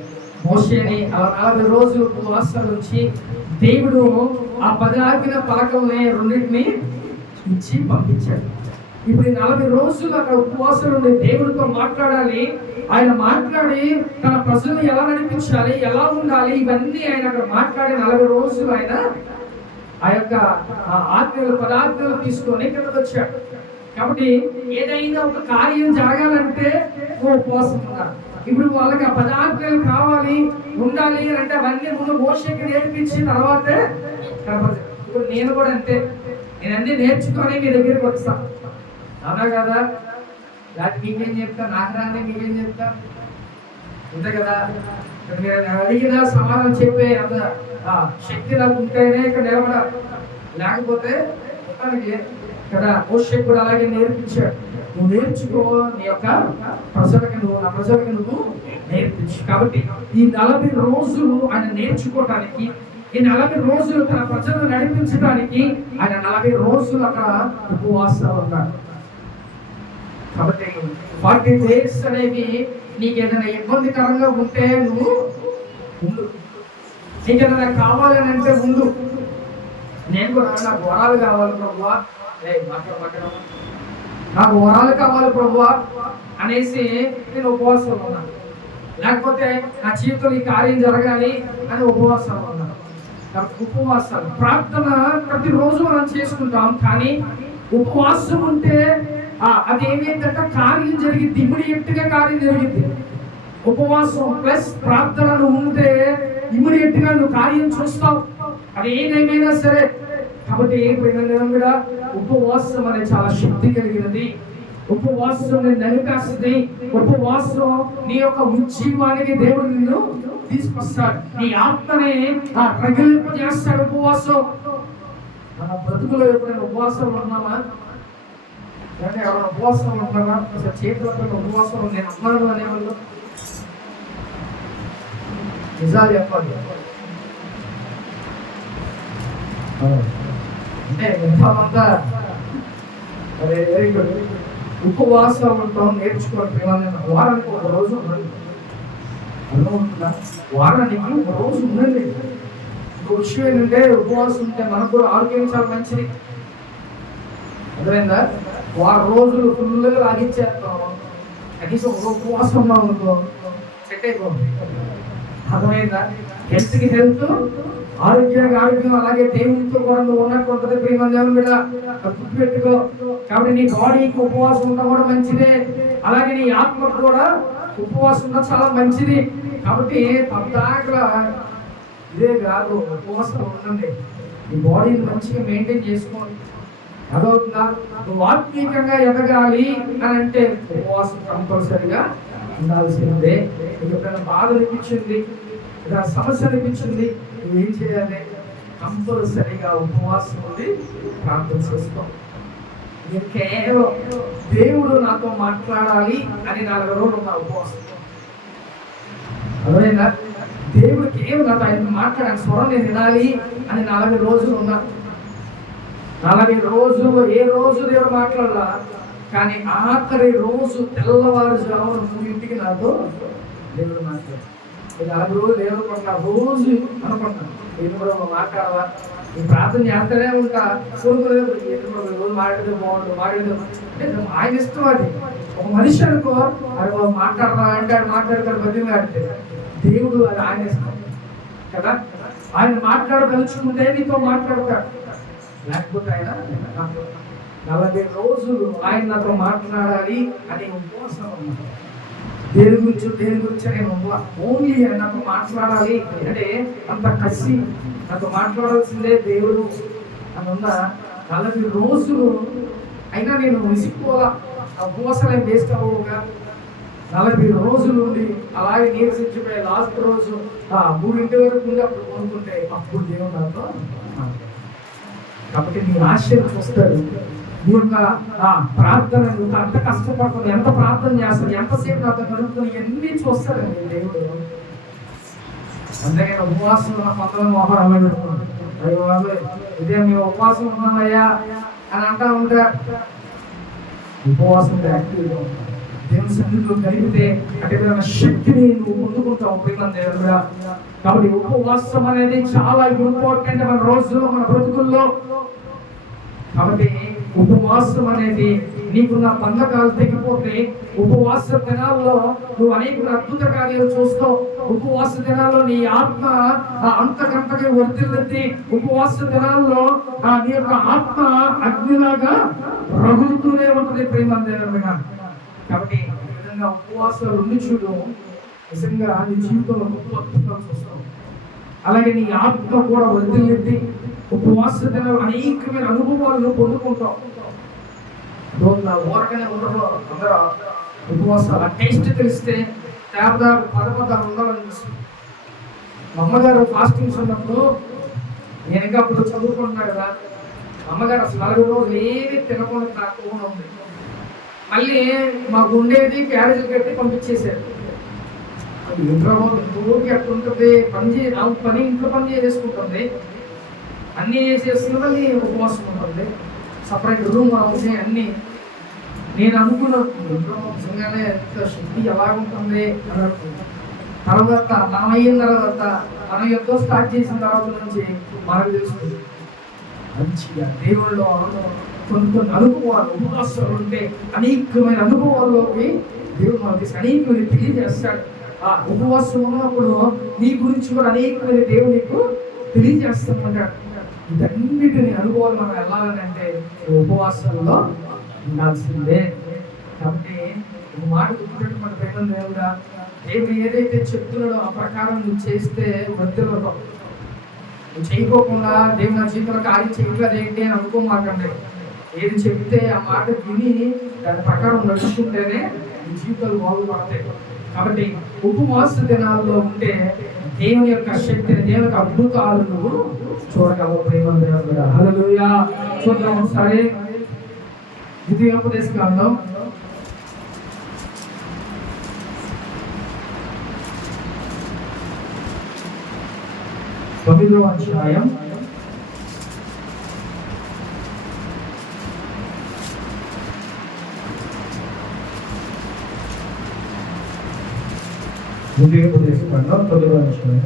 మోషేని అలా 40 రోజులు ఉపవాసాలు ఉంచి దేవుడు ఆ 10 ఆజ్ఞల పలకల్ని రెండింటిని ఇచ్చి పంపించాడు. ఇప్పుడు 40 రోజులు అక్కడ ఉపవాసాలు ఉండి దేవుడితో మాట్లాడాలి. ఆయన మాట్లాడి తన ప్రజలను ఎలా నడిపించాలి, ఎలా ఉండాలి, ఇవన్నీ ఆయన అక్కడ మాట్లాడి 40 రోజులు ఆయన ఆ యొక్క ఆజ్ఞలు పదార్థాలు తీసుకొని ఇక్కడికి వచ్చాడు. కాబట్టి ఏదైనా ఒక కార్యం జరగాలంటే ఉపవాసం ఉండాలి. ఇప్పుడు వాళ్ళకి ఆ పదార్థాలు కావాలి, ఉండాలి అని అంటే అవన్నీ ముందు మోషేకి నేర్పించి తర్వాతే కనపడతాయి. ఇప్పుడు నేను కూడా అంతే, నేను అన్ని నేర్చుకొని మీ దగ్గరికి వస్తాను, అవునా కదా? లేకపోతే మీకేం చెప్తా, నాకు రాని మీకేం చెప్తా, అంతే కదా? మీరు అడిగిన సమాధానం చెప్పే అంత శక్తి నాకు ఉంటేనే ఇక్కడ నిలబడాలి, లేకపోతే కదా. మోషే కూడా అలాగే నేర్పించాడు. నువ్వు నేర్చుకో, నీ యొక్క ప్రజలకి నువ్వు, నా ప్రజలకి నువ్వు నేర్పించు. కాబట్టి ఈ 40 రోజులు ఆయన నేర్చుకోవటానికి, ఈ 40 రోజులు తన ప్రజలను నడిపించడానికి ఆయన 40 రోజులు అక్కడ ఉపవాసాలు ఉన్నాడు. కాబట్టి 40 days అనేవి నీకు ఏదైనా ఇబ్బందికరంగా ఉంటే నువ్వు ఉండు, నీకు ఏదైనా కావాలని అంటే ఉండు. నేను కూడా నాకు వరాలు కావాలి ప్రభువా, నాకు వరాలు కావాలి ప్రభువా అనేసి నేను ఉపవాసం ఉన్నాను. లేకపోతే నా జీవితంలో ఈ కార్యం జరగాలి అని ఉపవాసం ఉన్నాను. ఉపవాసాలు ప్రార్థన ప్రతిరోజు మనం చేసుకుంటాం, కానీ ఉపవాసం ఉంటే అది ఏమైందంటే కార్యం జరిగింది, ఇమ్మీడియట్ గా కార్యం జరిగింది. ఉపవాసం ప్లస్ ప్రార్థనలు ఉంటే ఇమ్మీడియట్ గా నువ్వు కార్యం చూస్తావు, అది ఏదేమైనా సరే. కాబట్టి కూడా ఉపవాసం అనేది చాలా శక్తి కలిగినది. ఉపవాసం నేను నలిపేస్తుంది. ఉపవాసం నీ యొక్క ఉజ్జీవానికి దేవుడు నిన్ను తీసుకొస్తాడు, నీ ఆత్మని రగిలింపజేస్తాడు. ఉపవాసం మన బ్రతుకులో ఎప్పుడైనా ఉపవాసం ఉన్నామా? అంటే ఎవరైనా ఉపవాసం ఉంటున్నారా? అసలు చేతులతో ఉపవాసం నేను అన్నాను అనేవాళ్ళు నిజాలు చెప్పాలి. అంటే అంతా వెరీ గుడ్. ఉపవాసం ఉంటాం, నేర్చుకోవాలి. వారానికి ఒక రోజు ఉండండి, అర్థమవుతుందా? వారానికి ఒక రోజు ఉండండి. ఇంకో విషయం ఏంటంటే ఉపవాసం ఉంటే మనకు కూడా ఆరోగ్యం చాలా మంచిది, అర్థమైందా? 6 రోజులు ఫుల్గా లాగించేస్తాం, కనీసం ఒక ఉపవాసం ఉన్నాం అనుకో సెట్ అయిపోతుంది, అర్థమైందా? హెల్త్కి హెల్త్, ఆరోగ్యానికి ఆరోగ్యం, అలాగే దేవునితో కూడా నువ్వు ఉన్నట్టు ఉంటుంది. ప్రేమ దేవుని బిడ్డ గుర్తుపెట్టుకో. కాబట్టి నీ బాడీకి ఉపవాసం ఉండడం కూడా మంచిదే, అలాగే నీ ఆత్మకు కూడా ఉపవాసం ఉండడం చాలా మంచిది. కాబట్టి పద్దాకల ఇదే కాదు, ఉపవాసం ఉండండి, ఈ బాడీని మంచిగా మెయింటైన్ చేసుకోండి. అదవుతుందా? నువ్వు ఆత్మీయంగా ఎదగాలి అని అంటే ఉపవాసం కంపల్సరిగా ఉండాల్సిందే. నీకు ఎప్పుడైనా బాధ అనిపించింది, ఏదైనా సమస్య అనిపించింది, నువ్వేం చేయాలి? కంపల్సరిగా ఉపవాసం ఉండి ప్రార్థన చేసుకో. నేను కేవలం దేవుడు నాతో మాట్లాడాలి అని 40 రోజులు ఉన్నా ఉపవాసం. అర్థమైందా? దేవుడు కేవలం నాతో ఆయన మాట్లాడాలి, స్వరం నేను వినాలి అని 40 రోజులు ఉన్నా. 40 రోజులు ఏ రోజు దేవుడు మాట్లాడాలా, కానీ ఆఖరి రోజు తెల్లవారుజామున 3 నాతో దేవుడు మాట్లాడు. 40 రోజులు ఏమనుకుంటున్నా, రోజు అనుకుంటున్నాను నేను కూడా మాట్లాడాలా, ఈ ప్రార్థన చేస్తూనే ఉంటా. కొడుకులేదు రోజు మాట్లాడితే బాగుంటుంది, మాట్లాడితే ఆయన ఇష్టం. అది ఒక మనిషి అనుకో, అది మాట్లాడదా అంటే అది మాట్లాడతాడు, బతిగా ఆడితే దేవుడు అది ఆయన ఇష్టం కదా. ఆయన మాట్లాడదలుచుకుంటే నీతో మాట్లాడతాడు, లేకపోతే ఆయన 40 రోజులు ఆయన నాతో మాట్లాడాలి అని ఉపవాసం ఉన్నాడు. దేని గురించి నేను ఓన్లీ ఆయన నాతో మాట్లాడాలి అంటే అంత కసి, నాతో మాట్లాడాల్సిందే దేవుడు అని ఉన్న 40 రోజులు అయినా నేను విసిపోలా. ఆ ఉపవాసం ఏం వేస్ట్ అవ్వగా 40 రోజులు ఉండి అలాగే నీరసించిపోయి లాస్ట్ రోజు 3 వరకు ఉండి అప్పుడు కొనుక్కుంటే అప్పుడు దేవుడు నాతో. కాబట్టి నీ ఆశయం చూస్తాడు, నీ యొక్క ప్రార్థన అంత కష్టపడుతుంది, ఎంత ప్రార్థన చేస్తాడు, ఎంతసేపు నాతో గడుపుతుంది, ఇవన్నీ చూస్తాడండి దేవుడు. అందుకే ఉపవాసం కొంతమంది మోహరాలు పెడుతున్నాడు, అయ్యో ఇదే మేము ఉపవాసం ఉన్నామయ్యా అని అంటా ఉంటా. ఉపవాసం యాక్టివ్గా ఉంటాం, దేవుని సన్నిధిలో కలిపితే అటు శక్తిని నువ్వు పొందుకుంటావు ప్రేమ దేవుడా. కాబట్టి ఉపవాసం అనేది చాలా ఇంపార్టెంట్ మన రోజుల్లో, మన బ్రతుకుల్లో. కాబట్టి ఉపవాసం అనేది నీకున్న బంధకాలు తెగిపోతే, ఉపవాస దినాల్లో నువ్వు అనేక అద్భుత కార్యాలు చూస్తావు. ఉపవాస దినాల్లో నీ ఆత్మ అంతకంతకి వర్ధిల్లుద్ది. ఉపవాస దినాల్లో నీ యొక్క ఆత్మ అగ్నిలాగా రగులుతూనే ఉంటుంది ప్రేమ దేవుడా. కాబట్టి ఈ విధంగా ఉపవాసాలు ఉండి చూడు, నిజంగా నీ జీవితంలో గొప్ప అద్భుతాలు చూస్తావు. అలాగే నీ ఆత్మ కూడా వర్ధిల్లుద్ది. ఉపవాస దినాలు అనేకమైన అనుభవాలను పొందుకుంటాం. ఊరకనే ఉండరు అందరూ ఉపవాసాలు. టేస్ట్ తెలిస్తే దాదాపు 10 ఉండాలనిపిస్తుంది. మా అమ్మగారు ఫాస్టింగ్స్ ఉన్నప్పుడు నేను ఇంకా అప్పుడు చదువుకుంటున్నా కదా, అమ్మగారు అసలు 40 రోజులు ఏది తినకుండా తాకుండా ఉంది. మళ్ళీ మాకు ఉండేది క్యారేజీలు కట్టి పంపించేసారు. ఇంట్లో ఊరికి ఎక్కడ ఉంటుంది, పని ఇంట్లో పని చేసుకుంటుంది, అన్నీ చేస్తున్న మళ్ళీ ఉపవాసం ఉంటుంది. సపరేట్ రూమ్ అవుతుంది అన్నీ. నేను అనుకున్నాను నిజంగానే ఎంత శక్తి ఎలా ఉంటుంది అని అనుకున్నాను. తర్వాత మనం అయిన తర్వాత మనం ఎంతో స్టార్ట్ చేసిన తర్వాత నుంచి మనకు తెలుస్తుంది మంచిగా దేవుళ్ళు కొన్ని అనుభవాలు, ఉపవాసాలు ఉంటే అనేకమైన అనుభవాల్లోకి దేవుడు మనకి అనేకమైన తెలియజేస్తాడు. ఆ ఉపవాసం ఉన్నప్పుడు నీ గురించి కూడా అనేకమైన దేవుడు నీకు తెలియజేస్తామంటాడు. వీటన్నిటిని అనుభవాలు మనం వెళ్ళాలని అంటే ఉపవాసాల్లో ఉండాల్సిందే. కాబట్టి ఒక మాట గుర్తుపెట్టుకున్న ప్రేమ దేవుడా, దేవుడు ఏదైతే చెప్తున్నాడో ఆ ప్రకారం నువ్వు చేస్తే వృద్ధిలో నువ్వు చేయకోకుండా దేవుడు నా జీవితంలో కార్యం చేయట్లేదు ఏంటి అని అనుకోమాకండి. ఏది చెప్తే ఆ మాట విని దాని ప్రకారం నడుచుకుంటేనే నీ జీవితాలు బాగుపడతాయి. కాబట్టి ఉపవాస దినాల్లో ఉంటే దేవుని యొక్క శక్తిని, దేవుని యొక్క అద్భుతాలు నువ్వు చూడగలవు ప్రేమ దేవుడా. హల్లెలూయా. చూద్దాం ఒకసారి ద్వితీయోపదేశ కాండం 9వ అధ్యాయం 9వ అధ్యాయం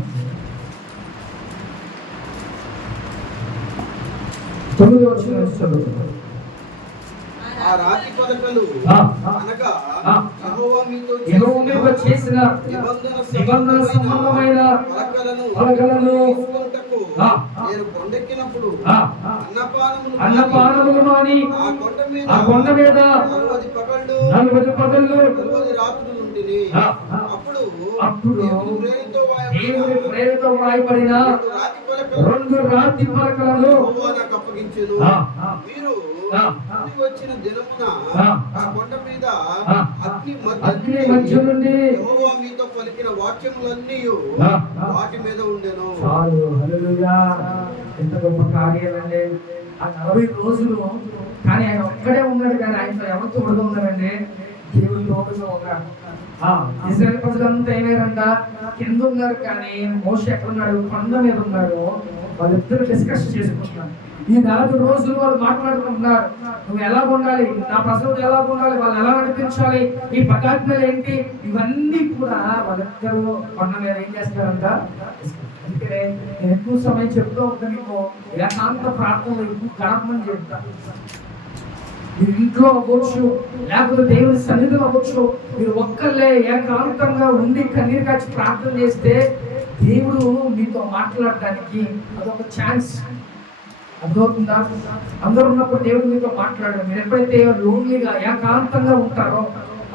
9వ వచనం చదువుతున్నాం. ఆ రాతి పలకలు అనగా యెహోవా మీతో చేసిన నిబంధన సంబంధమైన పలకలను నేను కొండెక్కినప్పుడు అన్నపానములు మాని ఆ కొండ మీద 40 పగళ్ళు 40 రాత్రులు ఉంటిని. అప్పుడు దేవుని ప్రేరణతో వ్రాయబడిన 2 రాతి పలకలను నాకు అప్పగించెను. మీరు వచ్చిన దినమున ఆ కొండ మీద అగ్ని మధ్య నుండి యెహోవా మీతో పలికిన వాక్యములన్నీ వాటి మీద ఉండెను. హల్లెలూయా. ఎంత గొప్ప కార్యాలండి. ఆ 40 రోజులు కానీ ఆయన ఒక్కడే ఉన్నాడు, కానీ ఆయనతో ఎవరు తోడుగా ఉన్నారండి? దేవుడు తోడుగా ఉన్నారు. ఇశ్రాయేల్ ప్రజలంతా ఏమైనారంట? కింద ఉన్నారు, కానీ మోషే ఎక్కడున్నాడు? కొండ మీద ఉన్నాడు. వాళ్ళిద్దరు డిస్కస్ చేసుకుంటున్నారు. ఈ 40 రోజులు వాళ్ళు మాట్లాడుకుంటున్నారు. నువ్వు ఎలా ఉండాలి, నా ప్రజలు ఎలా ఉండాలి, వాళ్ళు ఎలా నడిపించాలి, ఈ పదార్థాలు ఏంటి, ఇవన్నీ కూడా వాళ్ళిద్దరూ కొండ మీద ఏం చేస్తారంట? అందుకనే నేను ఎక్కువ సమయం చెప్తూ ఉంటాను, మీకు ఏకాంత ప్రార్థనలు ఎక్కువ గడపమని చెప్తాను. మీరు ఇంట్లో అవ్వచ్చు, లేకపోతే దేవుని సన్నిధిలో అవ్వచ్చు, మీరు ఒక్కళ్ళే ఏకాంతంగా ఉండి కన్నీరు కాచి ప్రార్థన చేస్తే దేవుడు మీతో మాట్లాడడానికి అదొక ఛాన్స్. అర్థమవుతుందా? అందరూ ఉన్నప్పుడు దేవుడు మీతో మాట్లాడడం. మీరు ఎప్పుడైతే లోన్లీగా ఏకాంతంగా ఉంటారో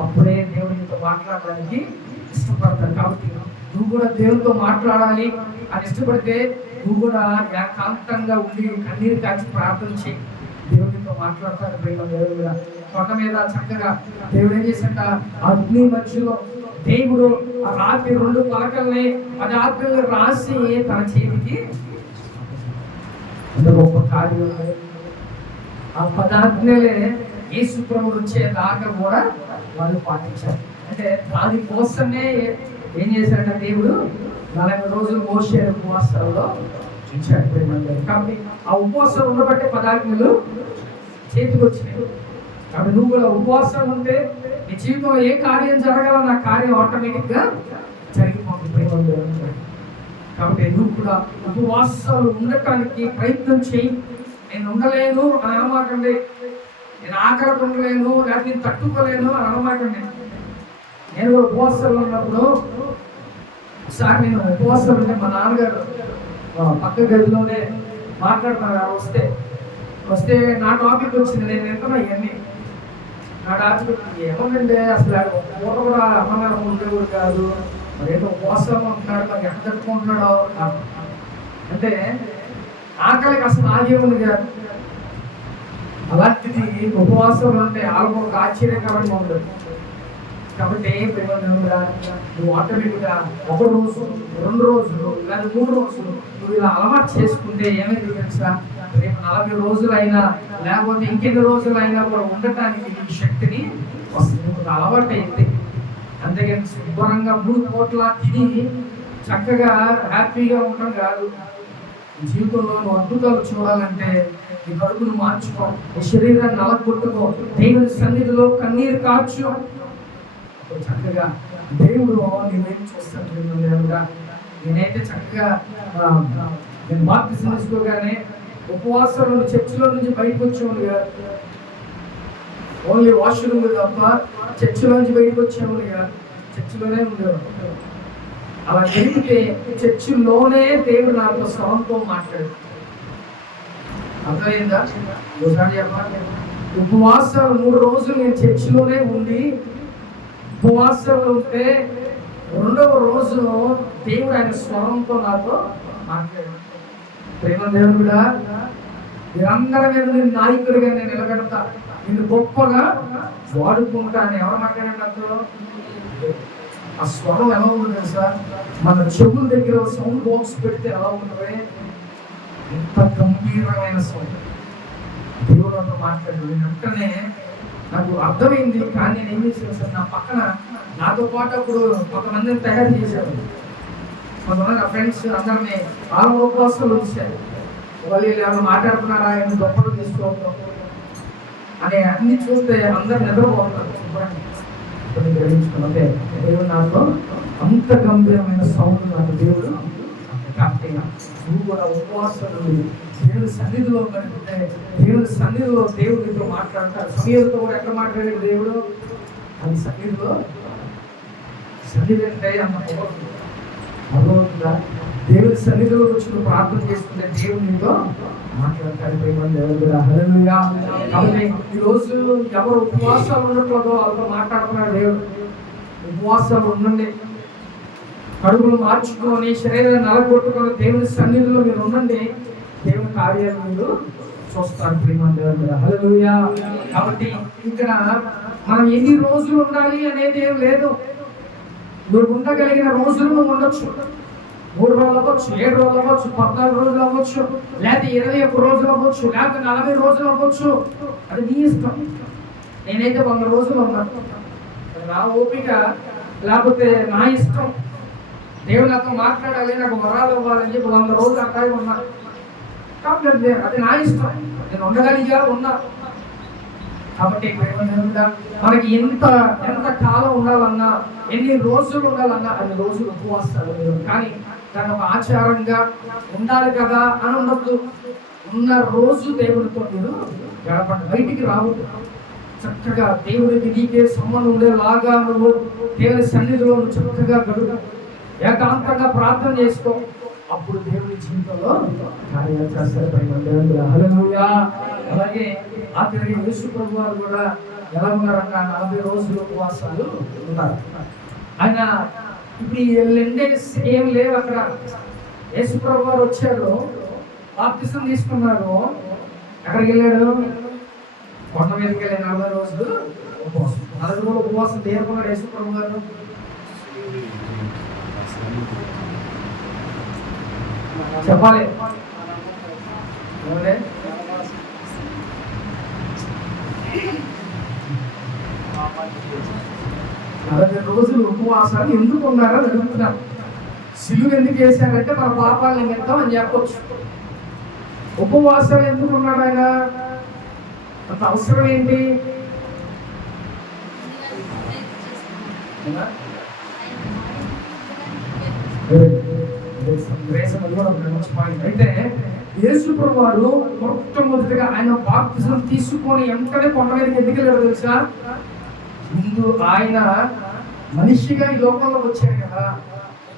అప్పుడే దేవుడు మీతో మాట్లాడడానికి ఇష్టపడతారు. కాబట్టి నువ్వు కూడా దేవుడితో మాట్లాడాలి అని ఇష్టపడితే నువ్వు కూడా ఏకాంతంగా ఉండి కన్నీరు కాచి ప్రార్థన చేయి. దేవుడితో మాట్లాడతాడు. ప్రేమ దేవుడు కూడా కొండ మీద చక్కగా దేవుడు ఏం చేశాట? అగ్ని మధ్యలో దేవుడు ఆ రాత్రి 2 పలకల్ని అది ఆత్మలు రాసి తన చేతికి అంత గొప్ప కార్యం. ఆ పదార్థాలే యేసు ప్రభువు వచ్చేదాకా కూడా వాళ్ళు పాటించారు. అంటే దానికోసమే ఏం చేశాడంటే దేవుడు 40 రోజులు మోషే ఉపవాసాల్లో ఇచ్చాడు. కాబట్టి ఆ ఉపవాసం ఉండబట్టే పదార్థాలు చేతికి వచ్చినాయి. కాబట్టి నువ్వు కూడా ఉపవాసం ఉంటే నీ జీవితంలో ఏ కార్యం జరగాలో ఆ కార్యం ఆటోమేటిక్గా జరిగిపోతుంది. కాబట్టి నువ్వు కూడా ఉపవాసాలు ఉండటానికి ప్రయత్నం చేయి. నేను ఉండలేను అని అనమాకండి, నేను ఆకలికి ఉండలేను, లేకపోతే నేను తట్టుకోలేను అని అనమాకండి. నేను ఉపవాసాలు ఉన్నప్పుడు ఒకసారి నేను ఉపవాసాలు ఉంటే మా నాన్నగారు పక్క గదిలోనే మాట్లాడుతున్నారు. వస్తే నా టాపిక్ వచ్చింది. నేను వింటున్నా ఇవన్నీ. నా టాపిక్ ఏమోనండి, అసలు పూట కూడా అమ్మగారు ఉండేవాడు కాదు, మరేదో ఉపవాసం ఉంటున్నాడు, మరి ఎక్కడ తట్టుకుంటున్నాడో అంటే ఆకలికి అసలు ఆగే ఉంది కాదు. అలాంటిది ఉపవాసం అంటే వాళ్ళకు ఒక ఆశ్చర్యకరంగా ఉండదు. కాబట్టి నువ్వు ఆటోమేటిక్గా 1 రోజు 2 రోజులు లేదా 3 రోజులు నువ్వు ఇలా అలవాటు చేసుకుంటే ఏమైంది తెలుసా? రేపు 40 రోజులైనా లేకపోతే ఇంకెన్ని రోజులైనా కూడా ఉండటానికి నీ శక్తిని వస్తుంది. అలవాటు అయింది. అంతేగాని శుభ్రంగా 3 పూట్ల తిని చక్కగా హ్యాపీగా ఉండడం కాదు. జీవితంలో నువ్వు అద్భుతాలు చూడాలంటే నీ కడుపును మార్చుకో, నీ శరీరాన్ని నలగొట్టుకో, దేవుని సన్నిధిలో కన్నీరు కార్చు. చక్కగా దేవుడు నేనేం చూస్తాను. నేనైతే చక్కగా నేను బాప్తిసం తీసుకోగానే ఉపవాసం చర్చిలో నుంచి బయటకు వచ్చేవాడు కాదు. ఓన్లీ వాష్రూమ్ తప్ప చర్చిలో నుంచి బయటకు వచ్చేవాడు కాదు. చర్చిలోనే ఉండేవాడు. అలా జరిగితే చర్చిలోనే దేవుడు నాతో స్వరంతో మాట్లాడు. అర్థమైందా? ఒకసారి చెప్పాలి. ఉపవాసాలు 3 రోజులు నేను చర్చిలోనే ఉండి ఉపవాసాలు ఉంటే 2వ రోజు దేవుడు ఆయన స్వరంతో నాతో మాట్లాడాడు. ప్రేమ దేవుడు కూడా మీరందరి మీద నేను నాయకుడిగా నేను నిలబెడతా, నిన్ను గొప్పగా వాడుకుంటా అని ఎవరు మాట్లాడినట్టు? ఆ స్వరం ఎలా ఉంటుంది తెలుసా? మన చెవుల దగ్గర సౌండ్ బాక్స్ పెడితే ఎలా ఉంటుంది? ఎంత గంభీరమైన సౌండ్. దేవుడు మాట్లాడు. వెంటనే నాకు అర్థమైంది. కానీ నేను ఏం చేశాను సార్, నా పక్కన నాతో పాటు అప్పుడు కొంతమందిని తయారు చేశారు. కొంతమంది నా ఫ్రెండ్స్ అందరినీ ఉపవాసాలు వచ్చారు. వాళ్ళు ఎవరు మాట్లాడుతున్నారా, ఎన్ని గొప్పలు తీసుకోవడం అని అన్ని చూస్తే అందరు నిద్రపోతున్నారు. ఇప్పుడు గ్రహించుకున్నదే దేవుడు నాతో అంత గంభీరమైన సౌండ్ నాకు దేవుడు. కాబట్టి నువ్వు కూడా ఉపవాసాలు దేవుని సన్నిధిలో గడిపితే దేవుని సన్నిధిలో దేవుడితో మాట్లాడతారు. సమయంతో కూడా ఎక్కడ మాట్లాడాడు దేవుడు? అది సన్నిధిలో. సన్నిధి అంటే అంత అర్థమవుతుందా? దేవుని సన్నిధిలో వచ్చి నువ్వు ప్రార్థన చేసుకుంటే దేవుడు నీతో మాట్లాడతాడు. హల్లెలూయా. కాబట్టి ఈరోజు ఎవరు ఉపవాసాలు ఉండట్లేదో వాళ్ళతో మాట్లాడుతున్నాడు దేవుడు. ఉపవాసాలు ఉండండి, కడుపులు మార్చుకొని శరీరాన్ని నలగొట్టుకొని దేవుని సన్నిధిలో మీరు ఉండండి. దేవుని కార్యాలు మీరు చూస్తారు. హల్లెలూయా. కాబట్టి ఇక్కడ మనం ఎన్ని రోజులు ఉండాలి అనేది ఏం లేదు. నువ్వు ఉండగలిగిన రోజులు నువ్వు ఉండొచ్చు. 3 రోజులు అవ్వచ్చు, 7 రోజులు అవ్వచ్చు, 14 రోజులు అవ్వచ్చు, లేకపోతే 21 రోజులు అవ్వచ్చు, లేకపోతే 40 రోజులు అవ్వచ్చు. అది నీ ఇష్టం. నేనైతే 100 రోజులు ఉన్నాను. నా ఓపిక, లేకపోతే నా ఇష్టం. దేవుడు నాతో మాట్లాడాలి, నాకు వరాలు ఇవ్వాలని చెప్పి 100 రోజులు అక్కడే ఉన్నా. కాబట్టి అది నా ఇష్టం. నేను ఉండగలిగా ఉన్నా. కాబట్టి మనకి ఎంత కాలం ఉండాలన్నా, ఎన్ని రోజులు ఉండాలన్నా అన్ని రోజులు ఉపవాసాలు. కానీ దాన్ని ఒక ఆచారంగా ఉండాలి కదా అని ఉండద్దు. ఉన్న రోజు దేవుడితో మీరు గడపండి, బయటికి రావద్దు. చక్కగా దేవుడికి నీకే సంబంధం ఉండేలాగా నువ్వు దేవుని సన్నిధిలో నువ్వు చక్కగా గడుపు, ఏకాంతంగా ప్రార్థన చేసుకో. అప్పుడు దేవుడి జీవితంలో కార్యాలు చేస్తారు. హల్లెలూయా. అలాగే ఆఖరికి యేసు ప్రభు వారు కూడా ఎలా ఉన్నారన్న 40 రోజులు ఉపవాసాలు ఉన్నారు. ఆయన ఇప్పుడు ఈ లెండేస్ ఏం లేవు అక్కడ. యేసు ప్రభు వారు వచ్చారు, బాప్తిసం తీసుకున్నారు. ఎక్కడికి వెళ్ళాడు? కొండ మీదకి వెళ్ళి 40 రోజులు ఉపవాసం. 40 రోజులు ఉపవాసం దేవకున్నాడు యేసు ప్రభు గారు. చెప్పాలి. 40 రోజులు ఉపవాసాలు ఎందుకు ఉన్నారో అడుగుతున్నాం. సిలువ ఎందుకు వేశారంటే మన పాపాల నిమిత్తం అని చెప్పొచ్చు. ఉపవాసాలు ఎందుకు ఉన్నాడు ఆయన? అంత అవసరం ఏంటి? అయితే యేసు ప్రభు వారు మొట్టమొదటిగా ఆయన బాప్తిజం తీసుకొని వెంటనే కొండ మీదకి ఎందుకు వెళ్ళాడు తెలుసా? ముందు ఆయన మనిషిగా ఈ లోకంలో వచ్చాడు కదా,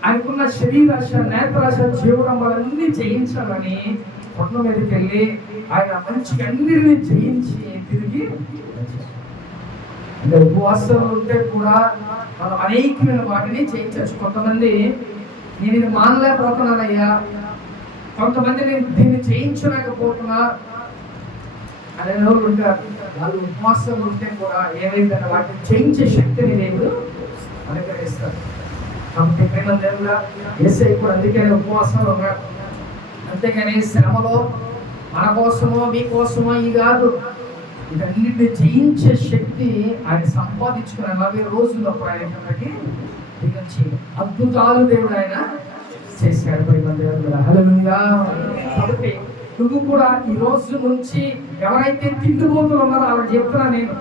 ఆయనకున్న శరీరాశ, నేత్రాశ, జీవనంబలన్నీ జయించాలని కొండ మీదకి వెళ్ళి ఆయన మంచిగా అన్నిటిని జయించి తిరిగి. అంటే ఉపవాసాలు ఉంటే కూడా మనం అనేకమైన వాటిని జయించవచ్చు. కొంతమంది నేను ఇది మానలేకపోతున్నానయ్యా, కొంతమంది నేను దీన్ని జయించలేకపోతున్నా అనే రోజులు ఉంటారు. వాళ్ళు ఉపవాసాలు ఉంటే కూడా ఏమైందంటే వాటిని జయించే శక్తిని దేవుడు అనుగ్రహిస్తారు. కాబట్టి ప్రేమ దేవుడా, యేసయ్య కూడా అందుకే ఉపవాసాలు ఉన్నాడు. అంతేగాని శ్రమలో మన కోసమో మీ కోసమో ఇది కాదు. ఇదన్నిటిని జయించే శక్తి ఆయన సంపాదించుకున్న 40 రోజుల్లో ఆయనకి దిగించి అద్భుతాలు దేవుడు ఆయన చేశాడు. హల్లెలూయా. కాబట్టి నువ్వు కూడా ఈ రోజు నుంచి ఎవరైతే తిండిపోతులు ఉన్నారో వాళ్ళకి చెప్తున్నా నేను,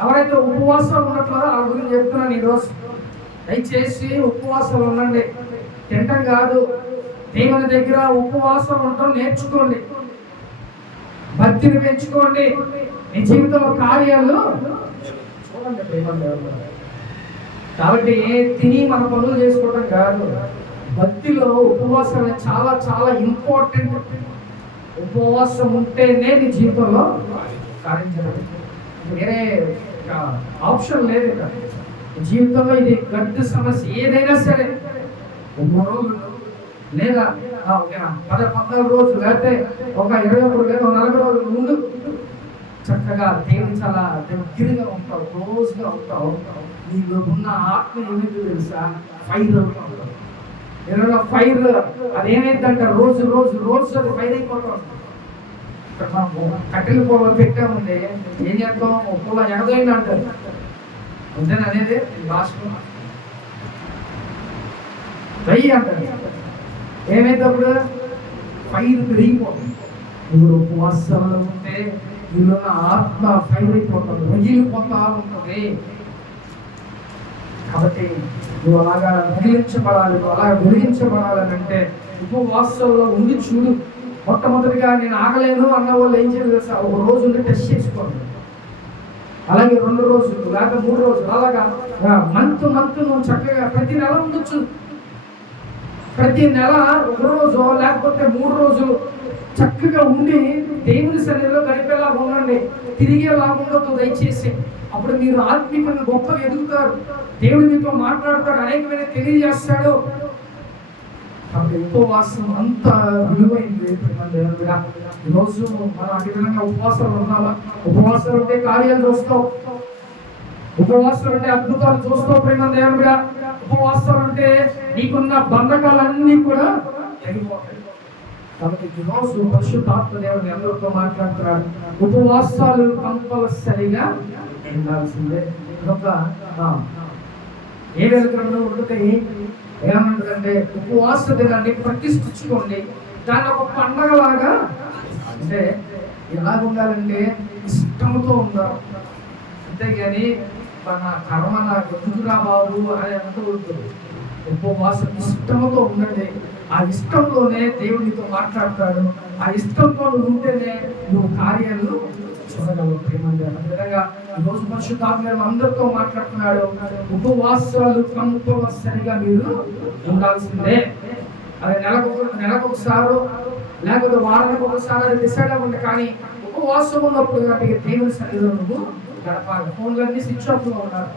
ఎవరైతే ఉపవాసాలు ఉన్నట్లదో వాళ్ళ గురించి చెప్తున్నాను ఈరోజు. దయచేసి ఉపవాసాలు ఉండండి, తింటం కాదు. దేవుని దగ్గర ఉపవాసం ఉండటం నేర్చుకోండి, భక్తిని పెంచుకోండి, నీ జీవితంలో కార్యాలు చూడండి. కాబట్టి తిని మన పనులు చేసుకోవడం కాదు. భక్తిలో ఉపవాసం చాలా చాలా ఇంపార్టెంట్. ఉపవాసం ఉంటేనే నీ జీవితంలో కార్యం జరగదు. వేరే ఆప్షన్ లేదు. జీవితంలో ఇది గడ్డు సమస్య ఏదైనా సరే 3 రోజులు లేదా 14 రోజులు లేకపోతే ఒక 21 లేదా 40 రోజుల ముందు చక్కగా దేవుని చాలా దగ్గరగా ఉంటావు, క్లోజ్గా ఉంటావు. నీలో ఉన్న ఆత్మ ఏమైందో తెలుసా? ఫైర్ అవుతావు. ఫైర్ అదేమైందంట రోజు రోజు రోజు అది ఫైర్ అయిపోతాం. కట్టెలు పొల పెట్టాముంది, ఏం చేస్తాం? పొల ఎగదోయింది అంటారు అంతేనా అనేది భాషలో వెయ్యి అంటారు. ఏమైనప్పుడు ఫైర్ పెరిగిపోతుంది. ఇప్పుడు ఉపవాసాల్లో ఉంటే నీలో ఆత్మ ఫైర్ అయిపోతుంది, రగిలిపోతా ఉంటుంది. కాబట్టి నువ్వు అలాగా వెలిగించబడాలి, నువ్వు అలాగా వెలిగించబడాలని అంటే ఉపవాసాల్లో ఉండి చూడు. మొట్టమొదటిగా నేను ఆగలేను అన్న వాళ్ళు ఏం చేయాలి తెలుసా? 1 రోజు టెస్ట్ చేసుకోండి. అలాగే 2 రోజులు లేకపోతే 3 రోజులు, అలాగా మంత్ నువ్వు చక్కగా ప్రతి నెల ఉండొచ్చు. ప్రతి నెల 1 రోజు లేకపోతే 3 రోజులు చక్కగా ఉండి దేవుని సన్నిధిలో గడిపేలాగా ఉండండి, తిరిగేలాగా ఉండొద్దు దయచేసి. అప్పుడు మీరు ఆత్మీయంగా గొప్పగా ఎదుగుతారు, దేవుడు మీతో మాట్లాడతాడు, అనేకమైన తెలియజేస్తాడు. కాబట్టి ఉపవాసం అంత విలువైంది. ఈరోజు మనం అన్ని విధంగా ఉపవాసాలు ఉన్నామా? ఉపవాసాలు ఉంటే కార్యాలు చూస్తావు. ఉపవాసాలు అంటే అద్భుతాలు చూస్తూ ప్రేమ దేవుడిగా, ఉపవాసాలు అంటే నీకున్న బంధకాలన్నీ కూడా తెగిపోతాయి. కాబట్టి ఈరోజు పరిశుద్ధాత్మ దేవుడు అందరితో మాట్లాడుతున్నాడు. ఉపవాసాలు కంపల్సరిగా ఉండాల్సిందే. ఒక ఏ వెలుగులో ఉంటే ఏమంటుందంటే ఉపవాస దినాన్ని ప్రతిష్ఠించుకోండి, దాన్ని ఒక పండగలాగా. అంటే ఎలాగ ఉండాలంటే ఇష్టంతో ఉండాలి, అంతేగాని మన కర్మ నాకు ఎందుకురా బాబు అని అంటూ ఉంటుంది. ఉపవాసం ఇష్టంతో ఉండండి. ఆ ఇష్టంలోనే దేవుడితో మాట్లాడతాడు. ఆ ఇష్టంతో నువ్వు ఉంటేనే నువ్వు కార్యాలు చూడగలవు. విధంగా ఈరోజు పరిశుద్ధాత్మ అందరితో మాట్లాడుతున్నాడు. ఉపవాసాలు కంపల్సరిగా మీరు ఉండాల్సిందే. అది నెలకొకసారో లేకపోతే వారానికి ఒకసారి డిసైడ్ అవ్వండి, కానీ ఉపవాసం ఉన్నప్పుడు కాబట్టి దేవుని సన్నిధిలో నువ్వు గడపాలి. ఫోన్లన్నీ స్విచ్ ఆఫ్ లో ఉన్నారు,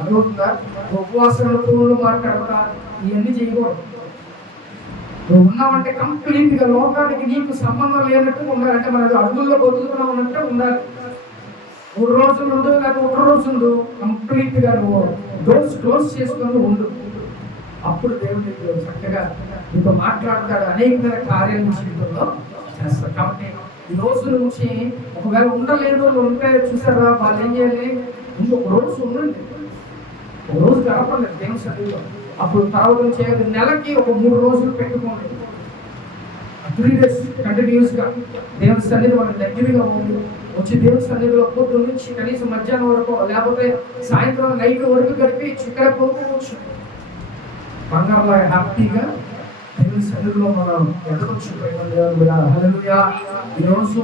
అడుగుతుందా? ఉపవాసంలో ఫోన్లు మాట్లాడతా ఇవన్నీ చేయకూడదు. నువ్వు ఉన్నావంటే కంప్లీట్ గా లోకానికి నీకు సంబంధం లేనట్టు ఉండాలంటే మన అడుగుల్లో బతుకుతున్నావు అన్నట్టు ఉండాలి. 3 రోజులు ఉండు, లేకపోతే 1 రోజు ఉండు, కంప్లీట్ గా నువ్వు డోర్స్ క్లోజ్ చేసుకొని ఉండు. అప్పుడు దేవుడు చక్కగా నీతో మాట్లాడతాడు, అనేకమైన కార్యాలు జీవితంలో చేస్తాడు. కాబట్టి ఈ రోజు నుంచి ఒకవేళ ఉండలేదు ఉంటే చూసారా, వాళ్ళు ఏం చేయాలి? ఇంకొక రోజు ఉండండి, ఒక రోజు గడపండి దేవుని సన్నిధిలో. అప్పుడు తర్వాత నుంచి నెలకి ఒక 3 రోజులు పెట్టుకోండి. 3 days కంటిన్యూస్ గా దేవుని సన్నిధి మనకు దగ్గరగా ఉంది. వచ్చి దేవుని సన్నిధిలో పొద్దు నుంచి కనీసం మధ్యాహ్నం వరకు లేకపోతే సాయంత్రం నైట్ వరకు గడిపి చిక్కడ పోవచ్చు. బంగారులా హ్యాపీగా దేవుని సన్నిధిలో మనం ఎదగొచ్చు. హల్లెలూయా. ఈరోజు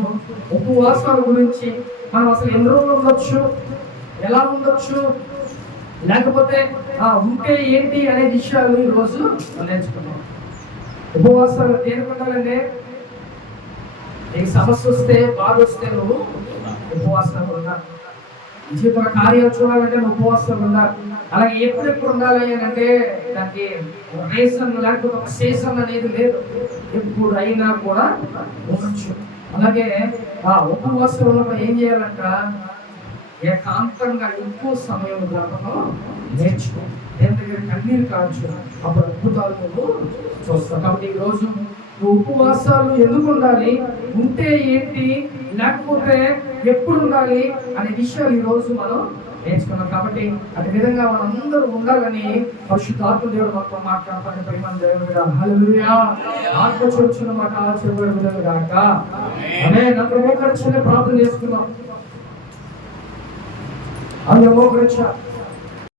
ఉపవాసాల గురించి మనం అసలు ఎన్ని రోజులు ఉండొచ్చు, ఎలా ఉండొచ్చు, లేకపోతే ఉంటే ఏంటి అనే విషయాలు ఈరోజు నేర్చుకున్నాం. ఉపవాసాలు దేనికి ఉండాలంటే నీకు సమస్య వస్తే, బాధ వస్తే నువ్వు ఉపవాసాలు ఉండాలి. జీవిత కార్యాలు చూడాలంటే నువ్వు ఉపవాసాలు ఉండాలి. అలాగే ఎప్పుడెప్పుడు ఉండాలి అని అంటే దానికి రేషన్ లేకపోతే ఒక సీజన్ అనేది లేదు, ఎప్పుడు అయినా కూడా ఉండొచ్చు. అలాగే ఉపవాసాలు ఉన్నప్పుడు ఏం చేయాలంట? ఏకాంతంగా ఎక్కువ సమయం గడపడం నేర్చుకో. దేవుని దగ్గర కన్నీరు కావచ్చు, అప్పుడు అద్భుతాలు నువ్వు చూస్తావు. కాబట్టి ఈరోజు నువ్వు ఉపవాసాలు ఎందుకు ఉండాలి, ఉంటే ఏంటి, లేకపోతే ఎప్పుడు ఉండాలి అనే విషయాలు ఈరోజు మనం నేర్చుకున్నాం. కాబట్టి అదే విధంగా మనందరూ ఉండాలని పరిశుద్ధాత్మ దేవుడు మనతో మాట్లాడతాను. ప్రేమ దేవుడు హల్లెలూయా. ఆత్మ చూచున్న మాట ఆచరించబడును గాక. అదే నన్ను మోకరించి ప్రార్థన చేసుకున్నాం. అందరూ మోకరించారు.